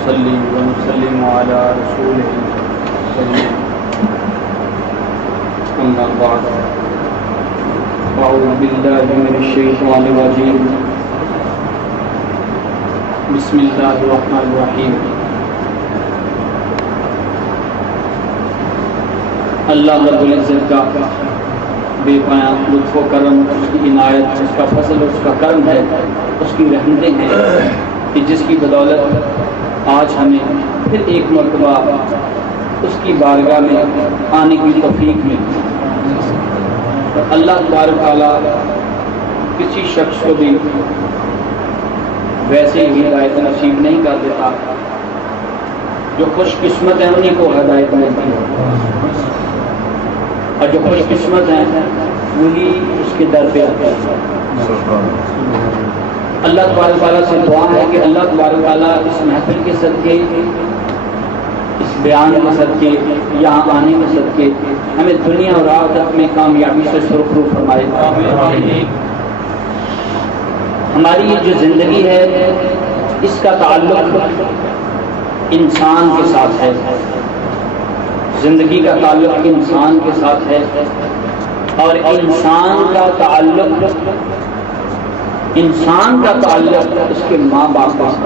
ونصلي ونسلم على رسوله الكريم أما بعد أعوذ بالله من الشيطان الرجيم بسم الله الرحمن الرحيم اللہ رب العزت کا بے پناہ لطف و کرم، اس کی عنایت، اس کا فضل، اس کا کرم ہے، اس کی رحمتیں ہیں کہ جس کی بدولت آج ہمیں پھر ایک مرتبہ اس کی بارگاہ میں آنے کی توفیق ملی۔ اللہ تبارک تعالیٰ کسی شخص کو بھی ویسے ہی ہدایت نصیب نہیں کر دیتا، جو خوش قسمت ہیں انہیں کو ہدایت ملتی ہے، اور جو خوش قسمت ہیں وہی اس کے در پہ آتے ہیں۔ اللہ تبارک تعالیٰ سے دعا ہے کہ اللہ تبارک تعالیٰ اس محفل کے صدقے، اس بیان کے صدقے، یہاں آنے کے صدقے ہمیں دنیا اور آخرت میں کامیابی سے سرخرو فرمائے۔ ہماری یہ جو زندگی ہے اس کا تعلق انسان کے ساتھ ہے، زندگی کا تعلق انسان کے ساتھ ہے، اور انسان کا تعلق اس کے ماں باپ کے ساتھ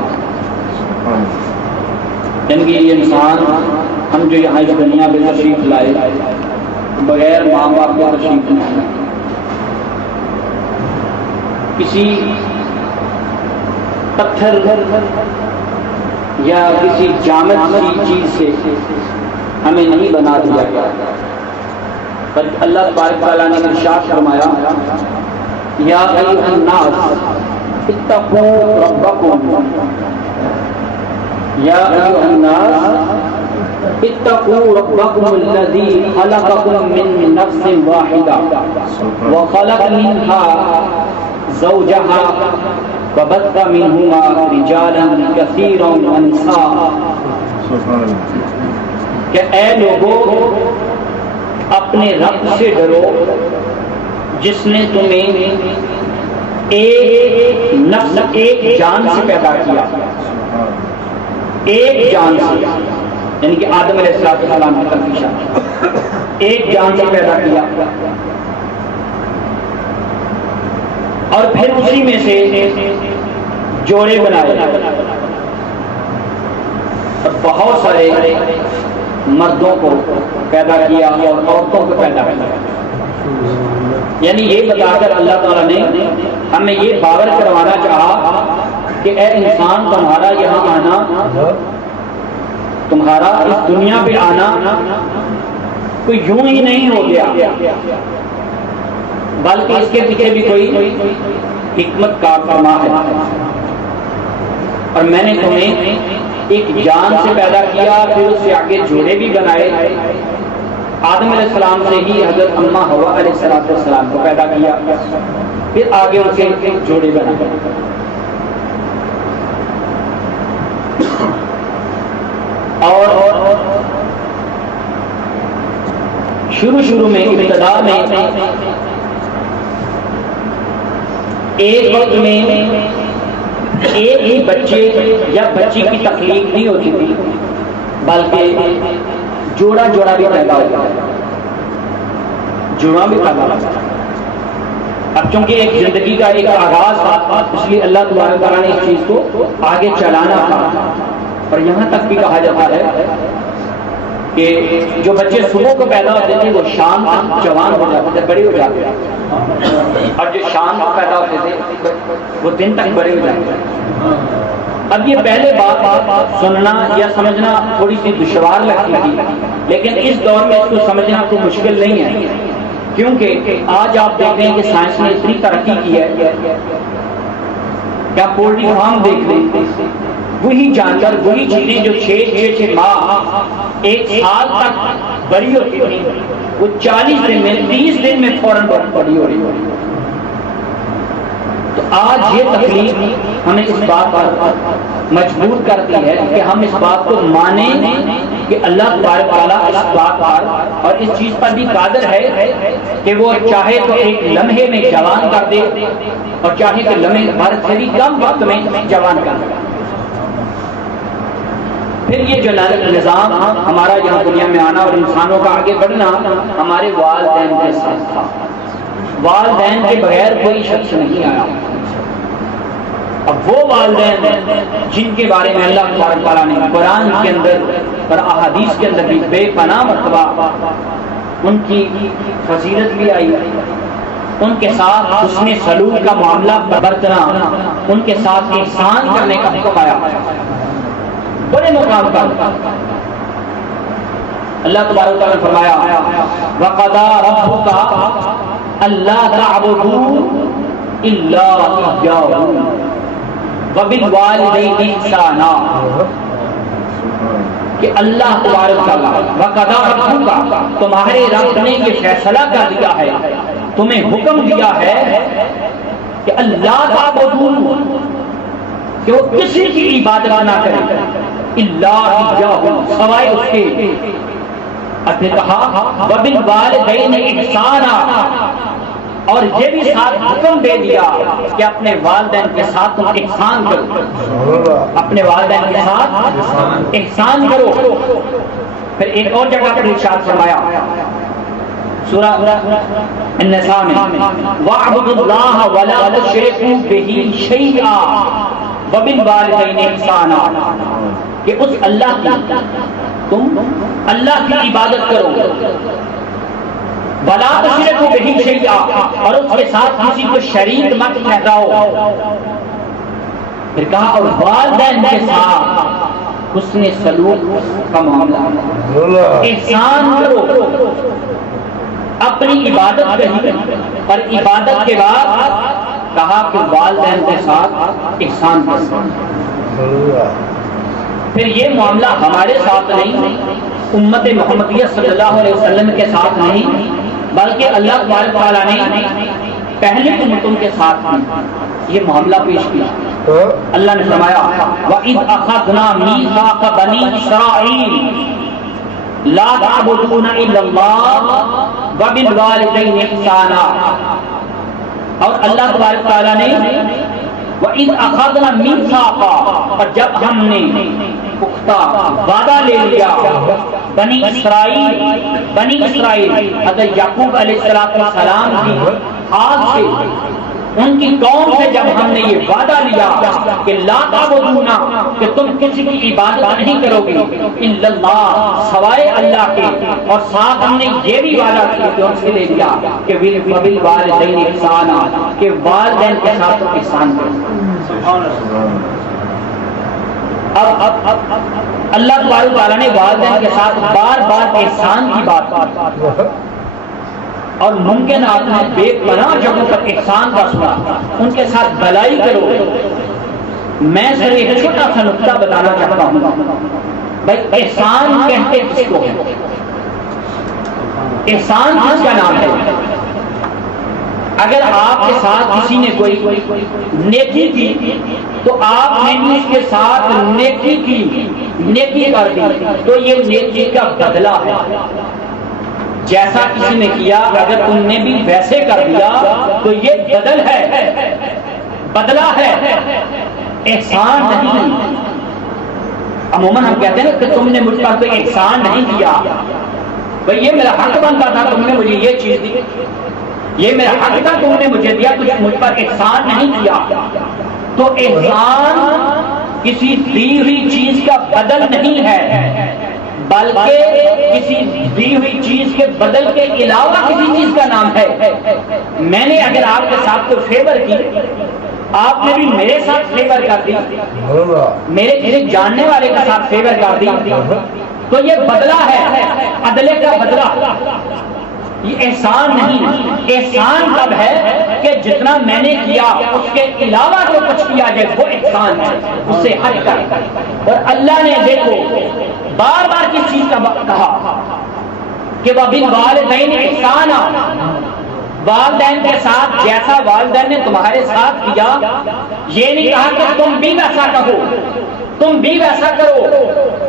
ہے۔ یعنی کہ یہ انسان، ہم جو یہاں اس دنیا میں تشریف لائے بغیر ماں باپ کے تشریف نہیں لائے، کسی پتھر یا کسی جامد سی چیز سے ہمیں نہیں بنا دیا گیا، بلکہ اللہ تبارک تعالیٰ نے ارشاد فرمایا یا ایھا الناس اتقوا ربکم، یا ایھا الناس اتقوا ربکم الذی خلقکم من نفس واحدہ وخلق منها زوجها وبث منهما رجالا كثيرا ونساء، کہ اے لوگوں اپنے رب سے ڈرو جس نے تمہیں ایک نفس، ایک جان سے پیدا کیا، ایک جان سے، یعنی کہ آدم علیہ السلام کی تخلیق، ایک جان سے پیدا کیا، اور پھر اسی میں سے جوڑے بنائے، اور بہت سارے مردوں کو پیدا کیا اور عورتوں کو پیدا کیا۔ یعنی یہ بتا کر اللہ تعالیٰ نے ہمیں یہ باور کروانا چاہا کہ اے انسان، تمہارا یہاں آنا، تمہارا اس دنیا پہ آنا کوئی یوں ہی نہیں ہو گیا، بلکہ اس کے پیچھے بھی کوئی حکمت کار فرما ہے، اور میں نے تمہیں ایک جان سے پیدا کیا، پھر اس سے آگے جوڑے بھی بنائے، آدم علیہ السلام سے ہی حضرت اماں حوا علیہ السلام کو پیدا کیا، پھر آگے ان کے جوڑے بنائے۔ اور شروع میں ابتدا میں ایک وقت میں ایک ہی بچے یا بچی کی تخلیق نہیں ہوتی تھی، بلکہ جوڑا بھی پیدا ہوتا ہے، جوڑا بھی پیدا ہوتا ہے۔ اب چونکہ ایک زندگی کا ایک آغاز تھا، اس لیے اللہ تبارک تعالیٰ نے اس چیز کو آگے چلانا تھا، اور یہاں تک بھی کہا جاتا ہے کہ جو بچے صبح کو پیدا ہوتے تھے وہ شام تک جوان ہو جاتے تھے، بڑے ہو جاتے تھے، اور جو شام کو پیدا ہوتے تھے وہ دن تک بڑے ہو جاتے تھے۔ اب یہ پہلے بات سننا یا سمجھنا تھوڑی سی دشوار لگتی تھی، لیکن اس دور میں اس کو سمجھنا کوئی مشکل نہیں ہے، کیونکہ آج آپ دیکھ رہے ہیں کہ سائنس نے اتنی ترقی کی ہے کہ آپ پولٹری فارم دیکھ لیں، وہی جانور، وہی چیزیں جو 6 ماہ، 1 سال تک بڑی ہوتی تھی، وہ 40 دن میں، 30 دن میں فوراً بڑی ہو رہی ہے۔ تو آج یہ تکلیف ہمیں اس بات پر مجبور کرتی ہے کہ ہم اس بات کو مانیں کہ اللہ تبارک تعالیٰ اس بات پر اور اس چیز پر بھی قادر ہے کہ وہ چاہے تو ایک لمحے میں جوان کر دے، اور چاہے کہ لمحے بھر سے بھی کم وقت میں جوان کر دے۔ پھر یہ جو نظام ہمارا یہاں دنیا میں آنا اور انسانوں کا آگے بڑھنا ہمارے والدین کے ساتھ تھا. والدین کے بغیر کوئی شخص نہیں آیا. اب وہ والدین جن کے بارے میں اللہ تبارک تعالیٰ نے قرآن کے اندر اور احادیث کے اندر بھی بے پناہ مرتبہ ان کی فضیلت بھی آئی، ان کے ساتھ حسن سلوک کا معاملہ برتنا، ان کے ساتھ احسان کرنے کا حکم آیا بڑے مقام پر. اللہ تبارک تعالیٰ نے فرمایا وَقَضَىٰ رَبُّكَ أَلَّا تَعْبُدُوا إِلَّا إِيَّاهُ وَبِالْوَالِدَيْنِ إِحْسَانًا، کہ اللہ تبارک تعالیٰ وَقَضَىٰ رَبُّكَ تمہارے رب نے یہ فیصلہ کر دیا ہے، تمہیں حکم دیا ہے کہ اللہ تعبدوا، کہ وہ کسی کی عبادت نہ کرے، الا اياه سوائے اس کے. اب نے کہا وبالوالدین احسانا، اور یہ بھی ساتھ حکم دے دیا کہ اپنے والدین کے ساتھ تم احسان کرو، اپنے والدین کے ساتھ احسان کرو. پھر ایک اور جگہ پر ارشاد فرمایا سورہ النساء میں وَاعْبُدُوا اللَّهَ وَلَا تُشْرِكُوا بِهِ شَيْئًا وَبِالْوَالِدَيْنِ إِحْسَانًا، کہ اس اللہ کی تم اللہ کی عبادت کرو، وَلَا تُشْرِكُوا بِهِ شَيْئًا، اور اس کے ساتھ کسی کو شریک مت ٹھہراؤ. پھر کہا اور والدین کے ساتھ حسن سلوک کا معاملہ، احسان کرو. اپنی عبادت کہی اور عبادت کے بعد کہا کہ والدین کے ساتھ احسان کرو. پھر یہ معاملہ ہمارے ساتھ نہیں، امت محمدیہ صلی اللہ علیہ وسلم کے ساتھ نہیں، بلکہ اللہ تبارک تعالیٰ نے پہلے امتوں کے ساتھ یہ معاملہ پیش کیا. اللہ نے فرمایا وَإِذْ أَخَذْنَا مِيثَاقَ بَنِي إِسْرَائِيلَ لا تعبدون الا اللہ وبالوالدین احسانا، اور اللہ تبارک تعالیٰ نے وَإِذْ أَخَذْنَا مِيثَاقًا، اور جب ہم نے پختہ وعدہ لے لیا بنی اسرائیل حضرت یعقوب علیہ السلام کی ہاتھ سے، ان کی قوم سے جب ہم نے یہ وعدہ لیا کہ لا تعبدون، کہ تم کسی کی عبادت نہیں کرو گے الا اللہ سوائے اللہ کے، اور ساتھ ہم نے یہ بھی وعدہ کیا کہ ان سے لے لیا کہ وبالوالدین احسانا، کہ والدین کے ساتھ احسان کرو. اب اللہ تبارک تعالیٰ نے والدین کے ساتھ بار بار احسان کی بات کی، اور ممکن آپ نے بے پناہ جگہوں پر احسان کا سنا، ان کے ساتھ بھلائی کرو. میں صرف ایک چھوٹا سا نقطہ بتانا چاہتا ہوں. بھائی احسان کہتے کس کو ہے؟ احسان کس کا نام ہے؟ اگر آپ کے ساتھ کسی نے کوئی نیکی کی تو آپ نے بھی اس کے ساتھ نیکی کر دی، تو یہ نیکی کا بدلہ ہے. جیسا کسی نے کیا اگر تم نے بھی ویسے کر دیا تو یہ بدل ہے، بدلہ ہے، احسان نہیں. عموماً ہم کہتے ہیں نا کہ تم نے مجھ پر کوئی احسان نہیں کیا، بھئی یہ میرا حق بنتا تھا، تم نے مجھے یہ چیز دی، یہ میرا حق تھا، تم نے مجھے دیا، تم مجھ پر احسان نہیں کیا. تو احسان کسی دی ہوئی چیز کا بدل نہیں ہے، بلکہ کسی دی ہوئی چیز کے بدل کے علاوہ کسی چیز کا نام ہے. میں نے اگر آپ کے ساتھ کوئی فیور کی، آپ نے بھی میرے ساتھ فیور کر دی، میرے کسی جاننے والے کے ساتھ فیور کر دی، تو یہ بدلہ ہے، عدلے کا بدلہ، یہ احسان نہیں. احسان کب ہے کہ جتنا میں نے کیا اس کے علاوہ جو کچھ کیا جائے وہ احسان ہے، اس سے ہٹ کر. اور اللہ نے دیکھو بار بار کس چیز کا کہا کہ وبالوالدین احسانا، والدین کے ساتھ جیسا والدین نے تمہارے ساتھ کیا، یہ نہیں کہا کہ تم بھی ویسا کہو، تم بھی ویسا کرو،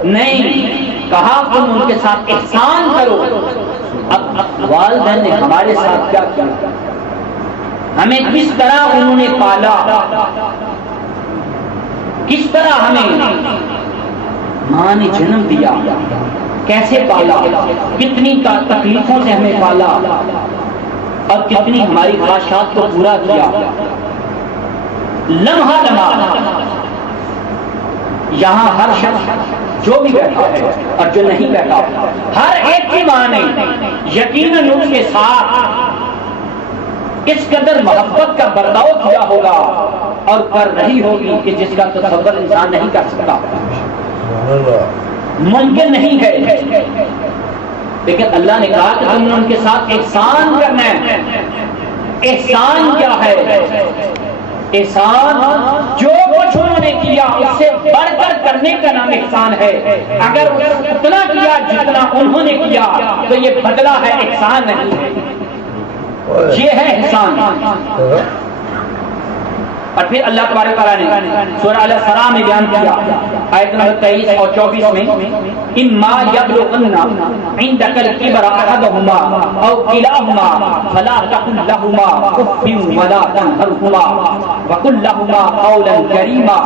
نہیں کہا تم ان کے ساتھ احسان کرو. اب والدین نے ہمارے ساتھ کیا کیا، ہمیں کس طرح انہوں نے پالا، کس طرح ہمیں ماں نے جنم دیا، کیسے پالا، کتنی تکلیفوں سے ہمیں پالا اور کتنی ہماری خواہشات کو پورا کیا. لمحہ لمحہ یہاں ہر شخص جو بھی بیٹھا ہے اور جو نہیں بیٹھا، ہر ایک کی ماں نے یقیناً اس کے ساتھ اس قدر محبت کا برتاؤ کیا ہوگا اور کر رہی ہوگی کہ جس کا تصور انسان نہیں کر سکتا، ممکن نہیں ہے. لیکن اللہ نے کہا کہ تم نے ان کے ساتھ احسان کرنا ہے. احسان کیا ہے؟ احسان جو کچھ انہوں نے کیا اس سے بڑھ کر کرنے کا نام احسان ہے. اگر اتنا کیا جتنا انہوں نے کیا تو یہ بدلہ ہے، احسان نہیں ہے. یہ ہے احسان. اور پھر اللہ تبارک تعالیٰ نے سورہ الاسراء میں بیان کیا آیت نمبر 23 اور 24 میں اما یبلغن عندک الکبر احدہما او کلاہما فلا تقل لہما اف ولا تنہرہما وقل لہما قولا کریما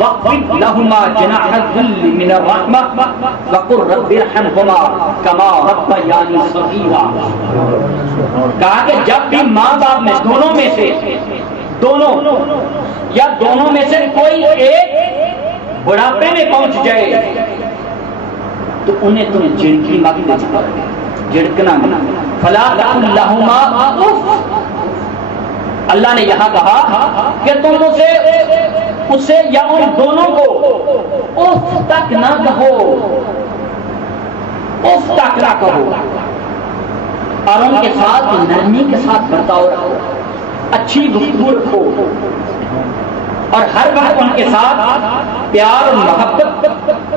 واخفض لہما جناح الذل من الرحمہ وقل رب ارحمہما کما ربیانی صغیرا. کہا کہ جب بھی ماں باپ میں دونوں میں سے یا دونوں میں سے کوئی ایک بڑھاپے میں پہنچ جائے تو انہیں تم جھڑکی مت دینا، جھڑکنا نہیں. فلا تقل لہما اف. اللہ نے یہاں کہا کہ تم اسے یا ان دونوں کو اف تک نہ کہو، اف تک نہ کہو، اور ان کے ساتھ نرمی کے ساتھ برتاؤ رکھو، اچھی گفتگو رکھو، اور ہر وقت ان کے ساتھ پیار اور محبت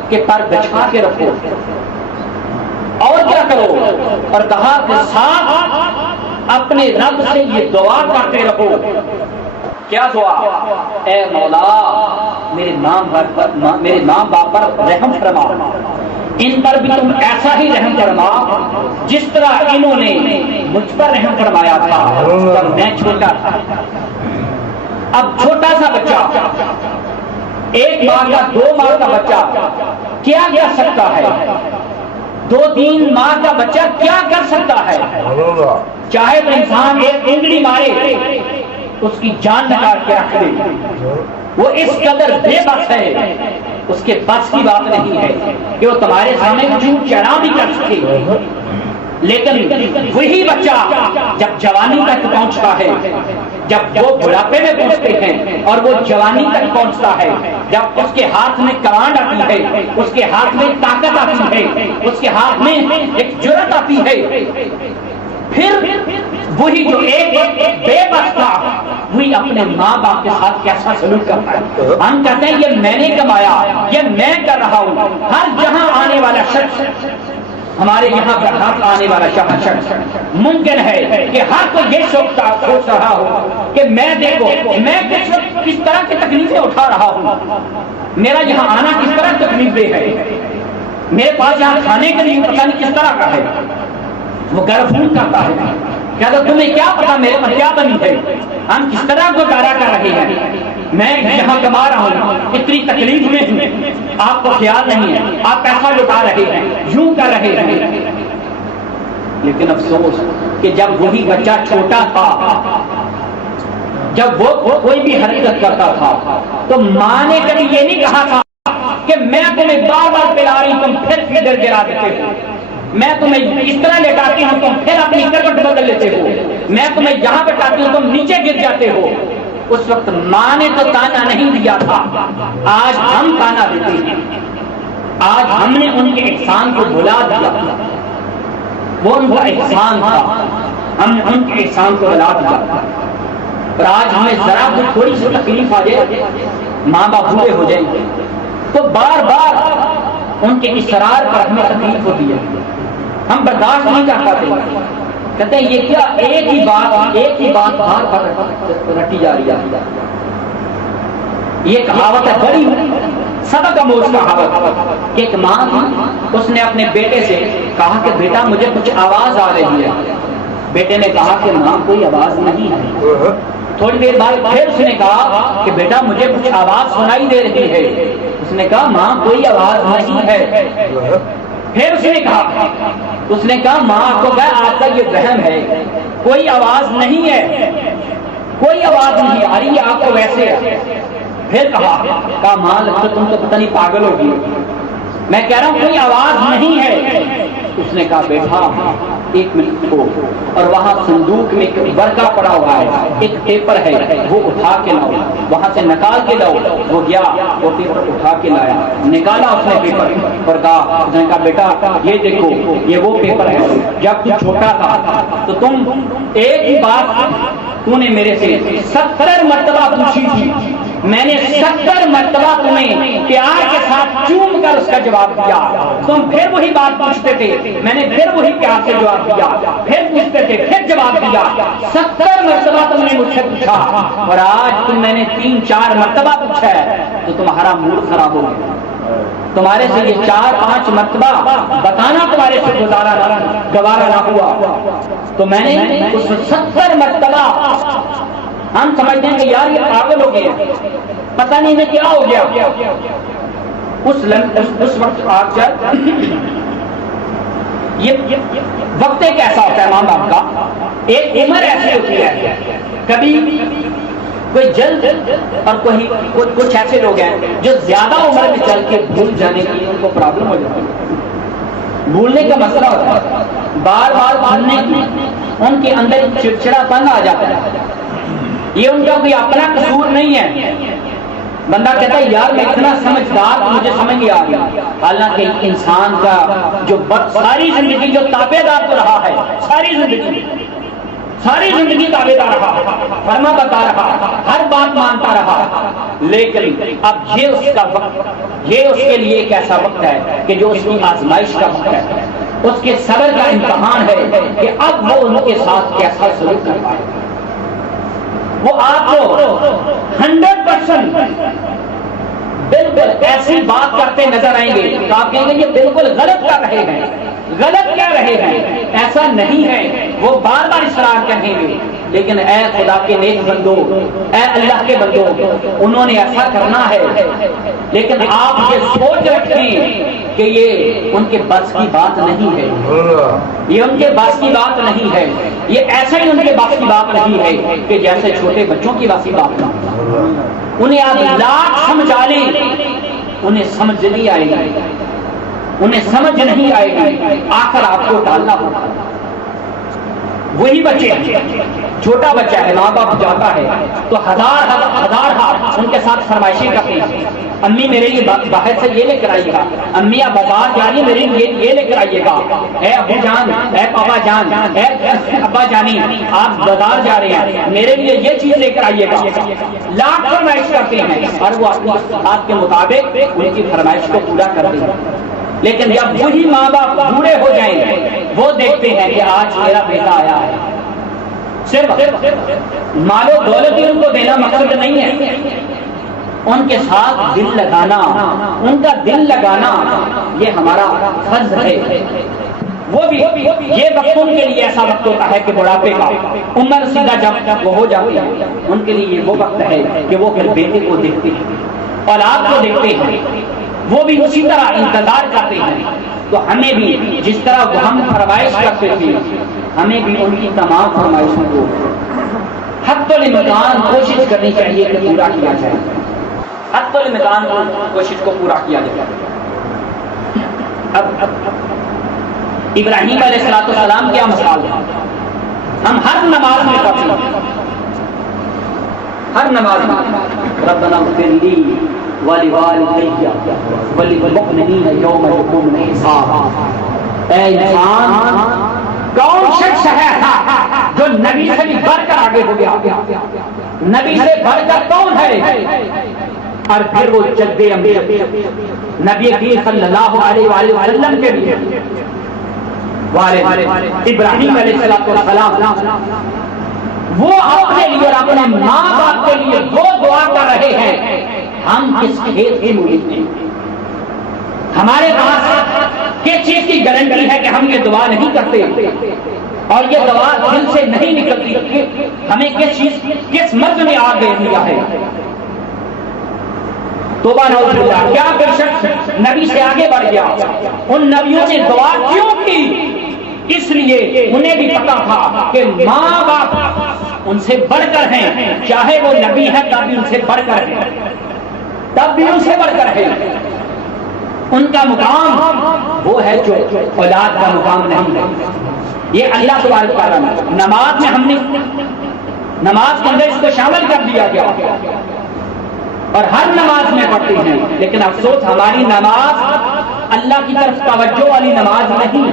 کے پر بچھا کے رکھو. اور کیا کرو؟ اور کہا کہ ساتھ اپنے رب سے یہ دعا کرتے رہو. کیا دعا؟ اے مولا میرے ماں باپ پر رحم فرما، ان پر بھی تم ایسا ہی رحم فرما جس طرح انہوں نے مجھ پر رحم فرمایا تھا جب میں چھوٹا تھا. اب چھوٹا سا بچہ، ایک ماہ کا 2 ماہ کا بچہ کیا کر سکتا ہے؟ 2-3 ماہ کا بچہ کیا کر سکتا ہے؟ چاہے تو انسان ایک انگلی مارے اس کی جان نکال کے رکھ دے. وہ اس قدر بے بس ہے، اس کے بس کی بات نہیں ہے کہ وہ تمہارے سامنے چون چڑھا بھی کر سکے. لیکن وہی بچہ جب جوانی تک پہنچتا ہے، جب وہ بڑھاپے میں پہنچتے ہیں اور وہ جوانی تک پہنچتا ہے، جب اس کے ہاتھ میں کمانڈ آتی ہے، اس کے ہاتھ میں طاقت آتی ہے، اس کے ہاتھ میں ایک جرأت آتی ہے، پھر وہی جو ایک بے بس تھا وہی اپنے ماں باپ کے ساتھ کیسا سلوک کرتا ہے. ہم کہتے ہیں یہ میں نے کمایا، یہ میں کر رہا ہوں. ہر جہاں آنے والا شخص، ہمارے یہاں پر ہاتھ آنے والا شخص ممکن ہے کہ ہر کوئی یہ سوچ رہا ہو کہ میں دیکھو میں کس طرح کی تکلیفیں اٹھا رہا ہوں، میرا یہاں آنا کس طرح تکلیف دہ ہے، میرے پاس یہاں کھانے کے لیے پتہ نہیں کس طرح کا ہے. وہ گرفون کرتا ہے، کہتا تمہیں کیا پتا میرے پر کیا بنی ہے، ہم کس طرح گزارا کر رہے ہیں، میں یہاں کما رہا ہوں، اتنی تکلیف میں ہوں، آپ کو خیال نہیں ہے، آپ پیسہ لٹا رہے ہیں، یوں کر رہے ہیں. لیکن افسوس کہ جب وہی بچہ چھوٹا تھا، جب وہ کوئی بھی حرکت کرتا تھا تو ماں نے کبھی یہ نہیں کہا تھا کہ میں تمہیں بار بار پلا رہی تم پھر ادھر گرا دیتے ہو، میں تمہیں اس طرح لٹاتی ہوں تم پھر اپنی کروٹ بدل لیتے ہو، میں تمہیں یہاں بٹاتی ہوں تم نیچے گر جاتے ہو. اس وقت ماں نے تو تانا نہیں دیا تھا، آج ہم تانا دیتے ہیں. آج ہم نے ان کے احسان کو بھلا دیا، وہ ان کا احسان تھا، ہم نے ان کے احسان کو بھلا دیا. اور آج ہمیں ذرا بھی تھوڑی سی تکلیف آ جائے، ماں باپ بوڑھے ہو جائیں تو بار بار ان کے اصرار پر ہمیں تکلیف ہوتی ہے، ہم برداشت نہیں کر پاتے. کہتے ہیں یہ کیا ایک ہی بات بار بار رٹی جا رہی ہے. یہ کہاوت ہے بڑی سبق آموز کہاوت کہ ایک ماں تھی، اس نے اپنے بیٹے سے کہا کہ بیٹا مجھے کچھ آواز آ رہی ہے. بیٹے نے کہا کہ ماں کوئی آواز نہیں ہے. تھوڑی دیر بعد پھر اس نے کہا کہ بیٹا مجھے کچھ آواز سنائی دے رہی ہے. اس نے کہا ماں کوئی آواز نہیں ہے. پھر اس نے کہا ماں آپ کو کہا آپ کا یہ وہم ہے, کوئی آواز نہیں ہے, کوئی آواز نہیں آ رہی ہے آپ کو ویسے ہے. پھر کہا ماں لگتا تم تو پتہ نہیں پاگل ہوگی, میں کہہ رہا ہوں کوئی آواز نہیں ہے. اس نے کہا بیٹا ایک منٹ کو, اور وہاں صندوق میں ایک برقع پڑا ہوا ہے, ایک پیپر ہے, وہ اٹھا کے لاؤ, وہاں سے نکال کے لاؤ. وہ گیا, وہ پیپر اٹھا کے لایا, نکالا اس نے پیپر اور کہا, اس نے کہا بیٹا یہ دیکھو یہ وہ پیپر ہے, جب تو چھوٹا تھا تو تم ایک ہی بات تو نے میرے سے 70 مرتبہ پوچھی تھی, میں نے 70 مرتبہ تمہیں پیار کے ساتھ چوم کر اس کا جواب دیا, تم پھر وہی بات پوچھتے تھے, میں نے پھر وہی پیار سے جواب دیا, پھر پوچھتے تھے پھر جواب دیا. 70 مرتبہ تم نے مجھ سے پوچھا, اور آج تم میں نے 3-4 مرتبہ پوچھا ہے تو تمہارا موڈ خراب ہو گیا. تمہارے سے یہ 4-5 مرتبہ بتانا تمہارے سے گوارا نہ ہوا, تو میں نے اس 70 مرتبہ, ہم سمجھتے ہیں کہ یار یہ پاگل ہو گیا, پتہ نہیں میں کیا ہو گیا. اس وقت آپ جب یہ وقت ایک ایسا ہوتا ہے ماں باپ کا, ایک عمر ایسی ہوتی ہے, کبھی کوئی جلد اور کوئی کچھ ایسے لوگ ہیں جو زیادہ عمر میں چل کے بھول جانے کی ان کو پرابلم ہو جاتی ہے, بھولنے کا مسئلہ ہوتا ہے, بار بار بھولنے کی ان کے اندر چڑچڑا پن آ جاتا ہے. یہ ان کا کوئی اپنا قصور نہیں ہے. بندہ کہتا ہے یار میں اتنا سمجھدار, مجھے سمجھ نہیں آ رہی, حالانکہ انسان کا جو ساری زندگی جو تابع دار تو رہا ہے, ساری زندگی تابع دار رہا, فرما بتا رہا, ہر بات مانتا رہا, لیکن اب یہ اس کا وقت, یہ اس کے لیے ایک ایسا وقت ہے کہ جو اس کی آزمائش کا وقت ہے, اس کے صبر کا امتحان ہے کہ اب وہ ان کے ساتھ کیسا سلوک کر پائے. وہ آپ کو 100% بالکل ایسی بات کرتے نظر آئیں گے تو آپ کہیں گے یہ بالکل غلط کر رہے ہیں, غلط کیا رہے ہیں, ایسا نہیں ہے. وہ بار بار اصرار کہیں گے, لیکن اے خدا کے نیک بندو, اے اللہ کے بندو, انہوں نے ایسا کرنا ہے, لیکن آپ یہ سوچ رکھیں کہ یہ ان کے بس کی بات نہیں ہے, یہ ان کے بس کی بات نہیں ہے, یہ ایسا ہی ان کے بس کی بات نہیں ہے کہ جیسے چھوٹے بچوں کی بس کی بات نہیں. انہیں آپ لاکھ سمجھا لیں, انہیں سمجھ نہیں آئے گی, انہیں سمجھ نہیں آئے گی, آخر آپ کو ڈالنا ہوگا. وہی بچے, چھوٹا بچہ ہے, ماں باپ جاتا ہے تو ہزار ان کے ساتھ فرمائشیں کرتے ہیں, امی میرے لیے باہر سے یہ لے کر آئیے گا, امی آپ بازار جا رہی ہیں میرے لیے یہ لے کر آئیے گا, اے ابو جان, اے پاپا جان, اے ابا جانی آپ بازار جا رہے ہیں میرے لیے یہ چیز لے کر آئیے گا. لاکھ فرمائش کرتے ہیں اور وہ آپ کے مطابق ان کی فرمائش کو پورا کرتے ہیں. لیکن جب وہی ماں باپ بوڑھے ہو جائیں وہ دیکھتے ہیں کہ آج میرا بیٹا آیا ہے, صرف مال و دولت ہی ان کو دینا مقصد نہیں ہے, ان کے ساتھ دل لگانا, ان کا دل لگانا یہ ہمارا فرض ہے. وہ بھی یہ وقت ان کے لیے ایسا وقت ہوتا ہے کہ بڑھاپے کا عمر سیدھا جب وہ ہو جاتی ہے, ان کے لیے وہ وقت ہے کہ وہ پھر بیٹے کو دیکھتے ہیں, اولاد کو دیکھتے ہیں, وہ بھی اسی طرح انتظار کرتے ہیں. تو ہمیں بھی جس طرح ہم فرمائش کرتے تھے ہمیں بھی ان کی تمام فرمائشوں کو حد الامکان کوشش کرنی چاہیے کہ پورا کیا جائے, حد الامکان کوشش کو پورا کیا جائے. اب ابراہیم علیہ السلام کیا مثال ہے, ہم ہر نماز میں پڑھتے ہیں, ہر نماز میں ربنا اغفر لی ولوالدی وللمؤمنین یوم یقوم الحساب. اے انسان کون شخص ہے جو نبی سے بھی بڑھ کر آگے ہو گیا, نبی سے بڑھ کر کون ہے, اور پھر وہ جد امجد نبی کریم صلی اللہ علیہ وآلہ وسلم کے لیے والد ابراہیم علیہ السلام وہ اپنے لیے اور اپنے ماں باپ کے لیے وہ دعا کر رہے ہیں. ہم کس کھیت کی مرید ہیں, ہمارے پاس کس چیز کی گارنٹی ہے کہ ہم یہ دعا نہیں کرتے, اور یہ دوا دل سے نہیں نکلتی کہ ہمیں کس مرض میں آ گئے دیا ہے. توبہ نعوذ باللہ. کیا بے شک نبی سے آگے بڑھ گیا. ان نبیوں نے دعا کیوں کی؟ اس لیے انہیں بھی پتا تھا کہ ماں باپ ان سے بڑھ کر ہیں، چاہے وہ نبی ہے تب بھی ان سے بڑھ کر ہے، تب بھی ان سے بڑھ کر ہے. ان کا مقام وہ ہے جو اولاد کا مقام نہیں ہے. یہ اللہ تبارک و تعالیٰ نے نماز میں ہم نے نماز کے اندر اس کو شامل کر دیا گیا اور ہر نماز میں پڑھتے ہیں، لیکن افسوس ہماری نماز اللہ کی طرف توجہ والی نماز نہیں.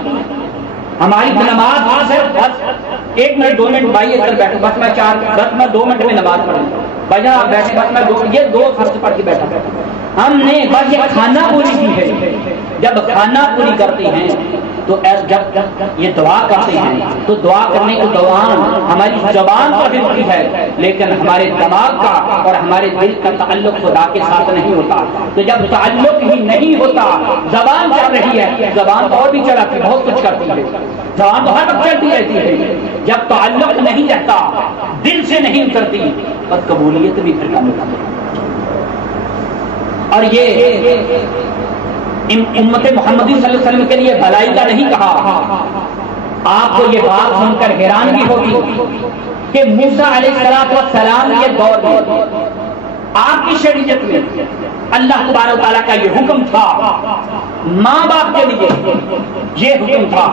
ہماری نماز صرف 1 منٹ 2 منٹ بھائی ادھر بیٹھو بس میں 2 منٹ میں نماز پڑھوں بھائی جان آپ بیٹھے بس میں یہ 2 فرض پڑھ کے بیٹھا. ہم نے بس یہ کھانا پوری کی ہے. جب کھانا پوری کرتے ہیں تو جب یہ دعا کرتے ہیں تو دعا کرنے کے دوران ہماری زبان پر ملتی ہے، لیکن ہمارے دماغ کا اور ہمارے دل کا تعلق خدا کے ساتھ نہیں ہوتا. تو جب تعلق ہی نہیں ہوتا، زبان چل رہی ہے، زبان اور بھی چلاتی بہت کچھ کرتی ہے، زبان تو ہر وقت چلتی رہتی ہے. جب تعلق نہیں رہتا، دل سے نہیں اترتی، بس قبولیت بھی پھر کم ہوتی ہے. اور یہ امت محمدی صلی اللہ علیہ وسلم کے لیے بھلائی کا نہیں کہا. آپ کو یہ بات سن کر حیرانگی ہوگی کہ موسیٰ علیہ السلام کے دور میں آپ کی شریعت میں اللہ تبارک و تعالیٰ کا یہ حکم تھا، ماں باپ کے لیے یہ حکم تھا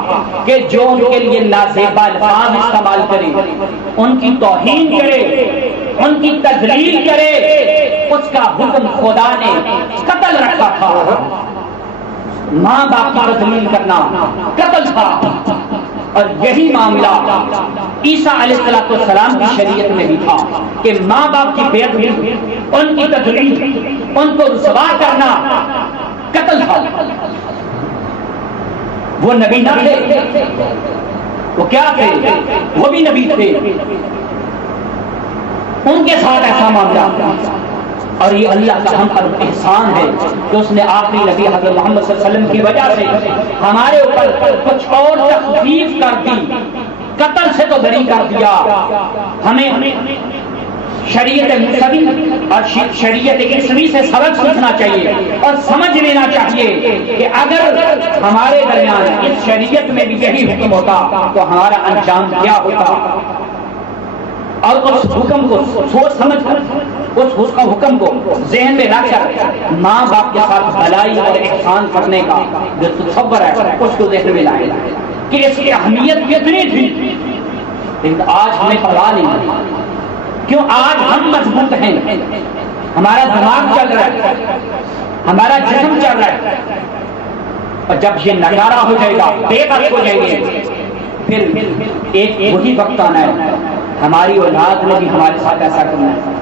کہ جو ان کے لیے نازیبا الفاظ استعمال کرے، ان کی توہین کرے، ان کی تذلیل کرے، اس کا حکم خدا نے قتل رکھا تھا. ماں باپ کی تذلیل کرنا قتل تھا. اور یہی معاملہ عیسیٰ علیہ السلام کی شریعت میں بھی تھا کہ ماں باپ کی بے ادبی، ان کی تذلیل، ان کو رسوا کرنا قتل تھا. وہ نبی نہ تھے، وہ کیا تھے؟ وہ بھی نبی تھے. ان کے ساتھ ایسا معاملہ تھا. اور یہ اللہ کا ہم پر احسان ہے کہ اس نے آخری نبی حضرت محمد صلی اللہ علیہ وسلم کی وجہ سے ہمارے اوپر کچھ اور تخفیف کر دی. قتل سے تو بری کر دیا. ہمیں شریعت موسوی اور شریعت عیسوی سے سبق سیکھنا چاہیے اور سمجھ لینا چاہیے کہ اگر ہمارے درمیان اس شریعت میں بھی یہی حکم ہوتا تو ہمارا انجام کیا ہوتا. اور اس حکم کو سوچ سمجھ کر، اس حکم کو ذہن میں رکھ کر ماں باپ کے ساتھ بھلائی اور احسان کرنے کا جو تصور ہے اس کو ذہن میں لائے کہ اس کی اہمیت کتنی تھی. لیکن آج ہمیں پرواہ نہیں. کیوں؟ آج ہم مضبوط ہیں، ہمارا دماغ چل رہا ہے، ہمارا جسم چل رہا ہے. اور جب یہ نکارا ہو جائے گا، بے بس ہو جائیں گے، پھر ایک وہی وقت آنا ہے ہماری اولاد نے بھی ہمارے ساتھ ایسا کرنا ہے.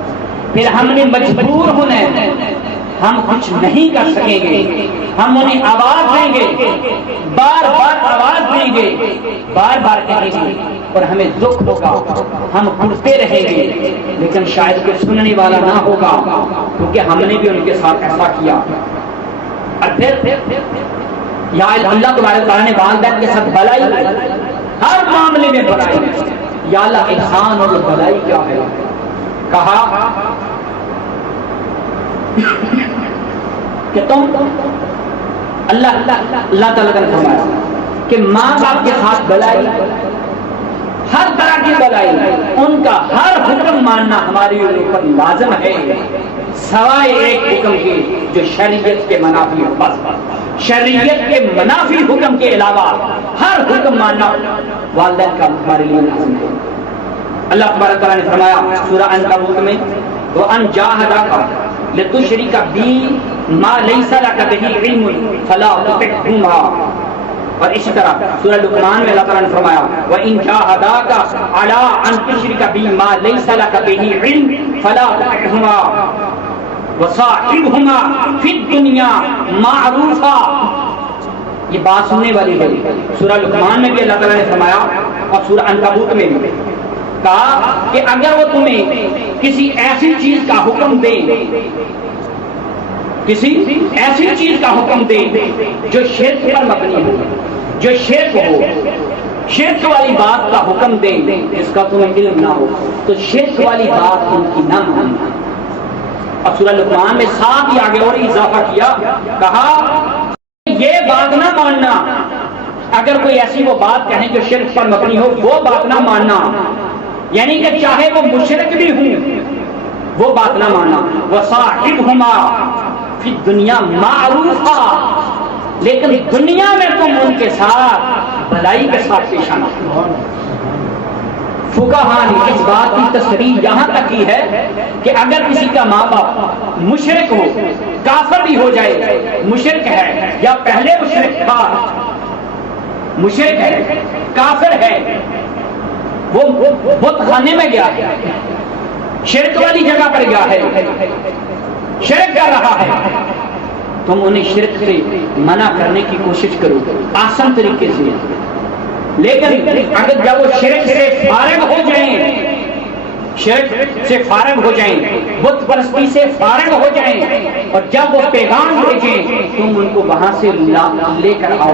پھر ہم نے مجبور ہونا ہے، ہم کچھ نہیں کر سکیں گے. ہم انہیں آواز دیں گے، بار بار آواز دیں گے، بار بار کہیں گے اور ہمیں دکھ ہوگا، ہم کرتے رہیں گے، لیکن شاید کوئی سننے والا نہ ہوگا کیونکہ ہم نے بھی ان کے ساتھ ایسا کیا. اور پھر یا اللہ تبارک تعالیٰ نے والدین کے ساتھ بھلائی، ہر معاملے میں بھلائی. یا اللہ احسان اور بھلائی کیا ہے؟ کہا کہ تم اللہ تعالیٰ نے فرمایا کہ ماں باپ کے ساتھ بھلائی، ہر طرح کی بھلائی، ان کا ہر حکم ماننا ہماری اوپر لازم ہے سوائے ایک حکم کے جو شریعت کے منافی ہو. بس شریعت کے منافی حکم کے علاوہ ہر حکم ماننا والدین کا ہمارے لیے لازم ہے. اللہ تبارک تعالیٰ نے فرمایا سورہ عنکبوت میں وَأَنْ جَاهَدَاكَ لِتُشْرِكَ بِي مَا لَيْسَ لَكَ بِهِ عِلْمٌ فَلَا تُطِعْهُمَا. اور اسی طرح سورہ لقمان میں اللہ تعالیٰ نے فرمایا وَإِنْ جَاهَدَاكَ عَلَىٰ أَنْ تُشْرِكَ بِي مَا لَيْسَ لَكَ بِهِ عِلْمٌ فَلَا تُطِعْهُمَا وَصَاحِبْهُمَا فِي الدُّنْيَا مَعْرُوفًا. یہ بات سننے والی ہے. سورہ لقمان میں بھی اللہ تعالیٰ نے فرمایا اور سورہ عنکبوت میں بھی کہا کہ اگر وہ تمہیں کسی ایسی چیز کا حکم دے، کسی ایسی چیز کا حکم دے جو شرک پر مبنی ہو، جو شرک ہو، شرک والی بات کا حکم دیں جس کا تمہیں علم نہ ہو تو شرک والی بات ان کی نہ ماننا. اور سورہ لقمان میں ساتھ ہی آگے اور اضافہ کیا, کہا یہ بات نہ ماننا, اگر کوئی ایسی وہ بات کہیں جو شرک پر مبنی ہو وہ بات نہ ماننا, یعنی کہ چاہے وہ مشرک بھی ہوں وہ بات نہ ماننا. وَصَاحِبْهُمَا فِي الدُّنْيَا مَعْرُوفًا, لیکن دنیا میں تم ان کے ساتھ بھلائی کے ساتھ پیش آنا. فقہاء نے اس بات کی تصریح یہاں تک کی ہے کہ اگر کسی کا ماں باپ مشرک ہو, کافر بھی ہو جائے, مشرک ہے یا پہلے مشرک تھا, مشرک ہے, کافر ہے, وہ بت خانے میں گیا ہے, شرک والی جگہ پر گیا ہے, شرک کر رہا ہے, تم انہیں شرک سے منع کرنے کی کوشش کرو آسان طریقے سے. لیکن اگر جب وہ شرک سے فارغ ہو جائیں, شرک سے فارغ ہو جائیں, بت پرستی سے فارغ ہو جائیں, اور جب وہ پیغام بھیجیں تم ان کو وہاں سے لے کر آؤ.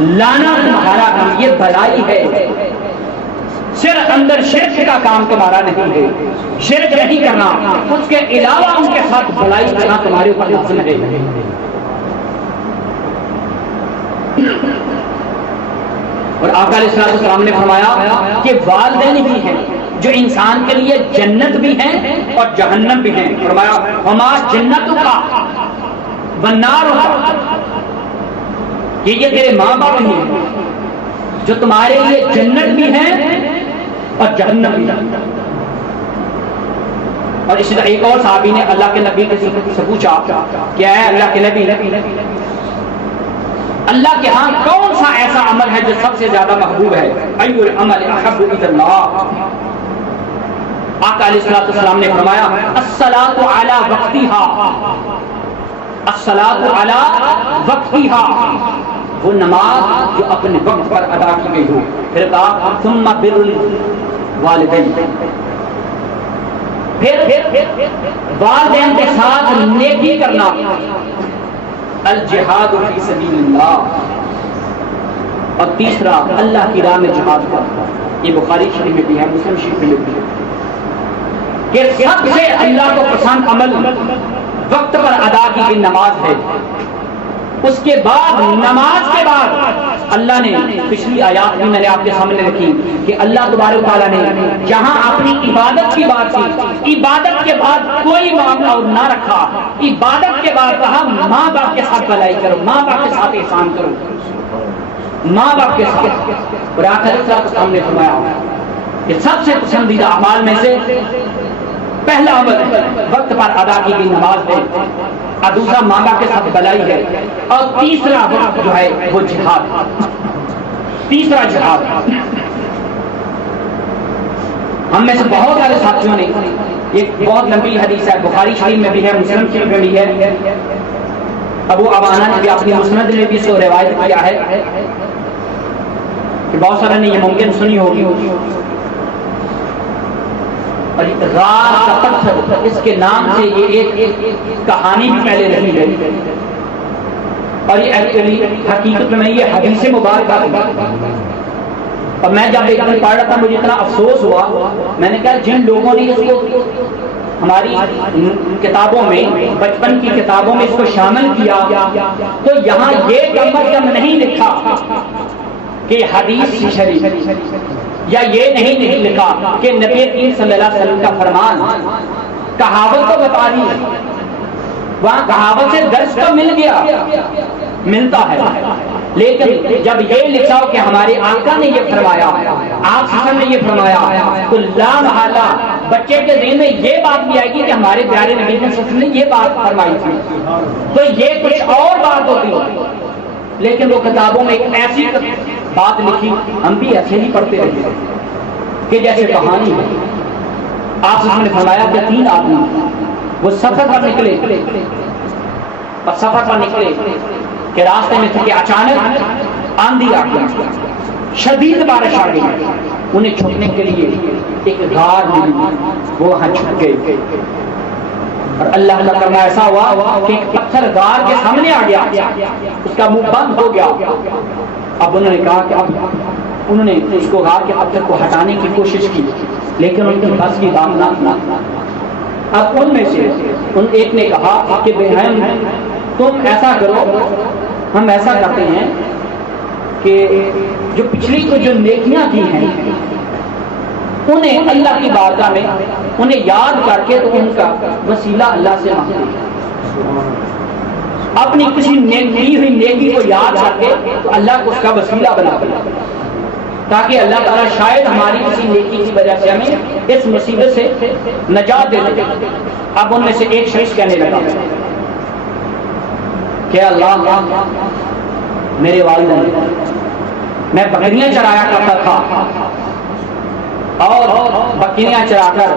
لانا تمہارا کام, یہ بھلائی ہے, صرف اندر شرک کا کام تمہارا نہیں ہے, شرک نہیں کرنا, اس کے علاوہ ان کے ساتھ بھلائی کرنا تمہارے اوپر لازم ہے. اور آقا علیہ السلام نے فرمایا کہ والدین ہی ہیں جو انسان کے لیے جنت بھی ہیں اور جہنم بھی ہیں. فرمایا ہما جنت کا والنار کا, یہ تیرے ماں باپ ہیں جو تمہارے لیے جنت بھی ہیں اور جہنم بھی ہیں. اور اسی طرح ایک اور صحابی نے اللہ کے نبی سے پوچھا کہ اے اللہ کے نبی, اللہ کے ہاں کون سا ایسا عمل ہے جو سب سے زیادہ محبوب ہے؟ ای العمل احب الی اللہ. آقا علیہ السلام نے فرمایا الصلاۃ علی وقتها, الصلاۃ علی وقتها, وہ نماز جو اپنے وقت پر ادا کی گئی ہو. پھر کہا ثم بر الوالدین, پھر والدین کے ساتھ نیکی کرنا. الجہاد فی سبیل اللہ, اور تیسرا اللہ کی راہ میں جہاد کرنا. یہ بخاری شریف میں بھی ہے, مسلم شریف میں بھی ہے کہ سب سے اللہ کو پسند عمل وقت پر ادا کی گئی نماز ہے. اس کے بعد نماز کے بعد اللہ نے پچھلی آیات میں نے آپ کے سامنے رکھی کہ اللہ تبارک تعالیٰ نے جہاں اپنی عبادت کی بات کی, عبادت کے بعد کوئی معاملہ اور نہ رکھا, عبادت کے بعد کہا ماں باپ کے ساتھ بھلائی کرو, ماں باپ کے ساتھ احسان کرو, ماں باپ کے ساتھ. اور آخر صاحب نے فرمایا کہ سب سے پسندیدہ اعمال میں سے پہلا عمل وقت پر ادا کی گئی نماز ہے, اور دوسرا ماں باپ کے ساتھ بھلائی ہے, اور تیسرا جو ہے وہ جہاد, تیسرا جہاد. ہم میں سے بہت سارے ساتھیوں نے, ایک بہت لمبی حدیث ہے, بخاری شریف میں بھی ہے, مسلم شریف میں بھی ہے, ابو عوانہ نے بھی اپنی مسند میں بھی اس کو روایت کیا ہے کہ بہت سارے نے یہ ممکن سنی ہوگی. اور غار کا پتھر, اس کے نام سے یہ ایک کہانی بھی پہلے رہی ہے, اور یہ ایکچولی حقیقت میں یہ حدیث مبارکہ ہے. اور میں جب ایک دن پڑھ رہا تھا مجھے اتنا افسوس ہوا, میں نے کہا جن لوگوں نے اس کو ہماری کتابوں میں, بچپن کی کتابوں میں اس کو شامل کیا, تو یہاں یہ کم از کم نہیں لکھا کہ حدیث شریف, یا یہ نہیں لکھا کہ نبی کریم صلی اللہ علیہ وسلم کا فرمان. کہاوت تو بتا دی, وہاں کہاوت سے درس تو مل گیا, ملتا ہے, لیکن جب یہ لکھا ہو کہ ہمارے آقا نے یہ فرمایا, آپ نے یہ فرمایا, تو لا محالہ بچے کے ذہن میں یہ بات بھی آئے گی کہ ہمارے پیارے نبی صلی اللہ علیہ وسلم نے یہ بات فرمائی تھی, تو یہ کچھ اور بات ہوتی. لیکن وہ کتابوں میں ایک ایسی بات لکھی, ہم بھی ایسے ہی پڑھتے رہتے کہ جیسے کہانی ہے. آپ نے فرمایا کہ 3 آدمی وہ سفر پر نکلے, اور سفر پر نکلے کہ راستے میں تھے کہ اچانک آندھی آ گئی, شدید بارش آ گئی, انہیں چھپنے کے لیے ایک غار ملی, وہ وہاں چھپ گئے. اور اللہ کا کرنا ایسا ہوا کہ ایک پتھر غار کے سامنے آ گیا, اس کا منہ بند ہو گیا, اب انہوں نے کہا کہ اب انہوں نے اس کو کہا کہ پتھر کو ہٹانے کی کوشش کی لیکن ان کی بس کی بات نہ. اب ان میں سے ایک نے کہا کہ بہن تم ایسا کرو، ہم ایسا کرتے ہیں کہ جو پچھلی تو جو نیکیاں کی ہیں انہیں اللہ کی بارگاہ میں انہیں یاد کر کے تو ان کا وسیلہ اللہ سے مانگتے ہیں. اپنی کسی کی ہوئی نیکی کو یاد کر کے تو اللہ کو اس کا وسیلہ بنا دے تاکہ اللہ تعالیٰ شاید ہماری کسی نیکی کی وجہ سے ہمیں اس مصیبت سے نجات دے دے. اب ان میں سے ایک شخص کہنے لگا کہ اللہ میرے والدین میں بکریاں چرایا کرتا تھا اور بکریاں چرا کر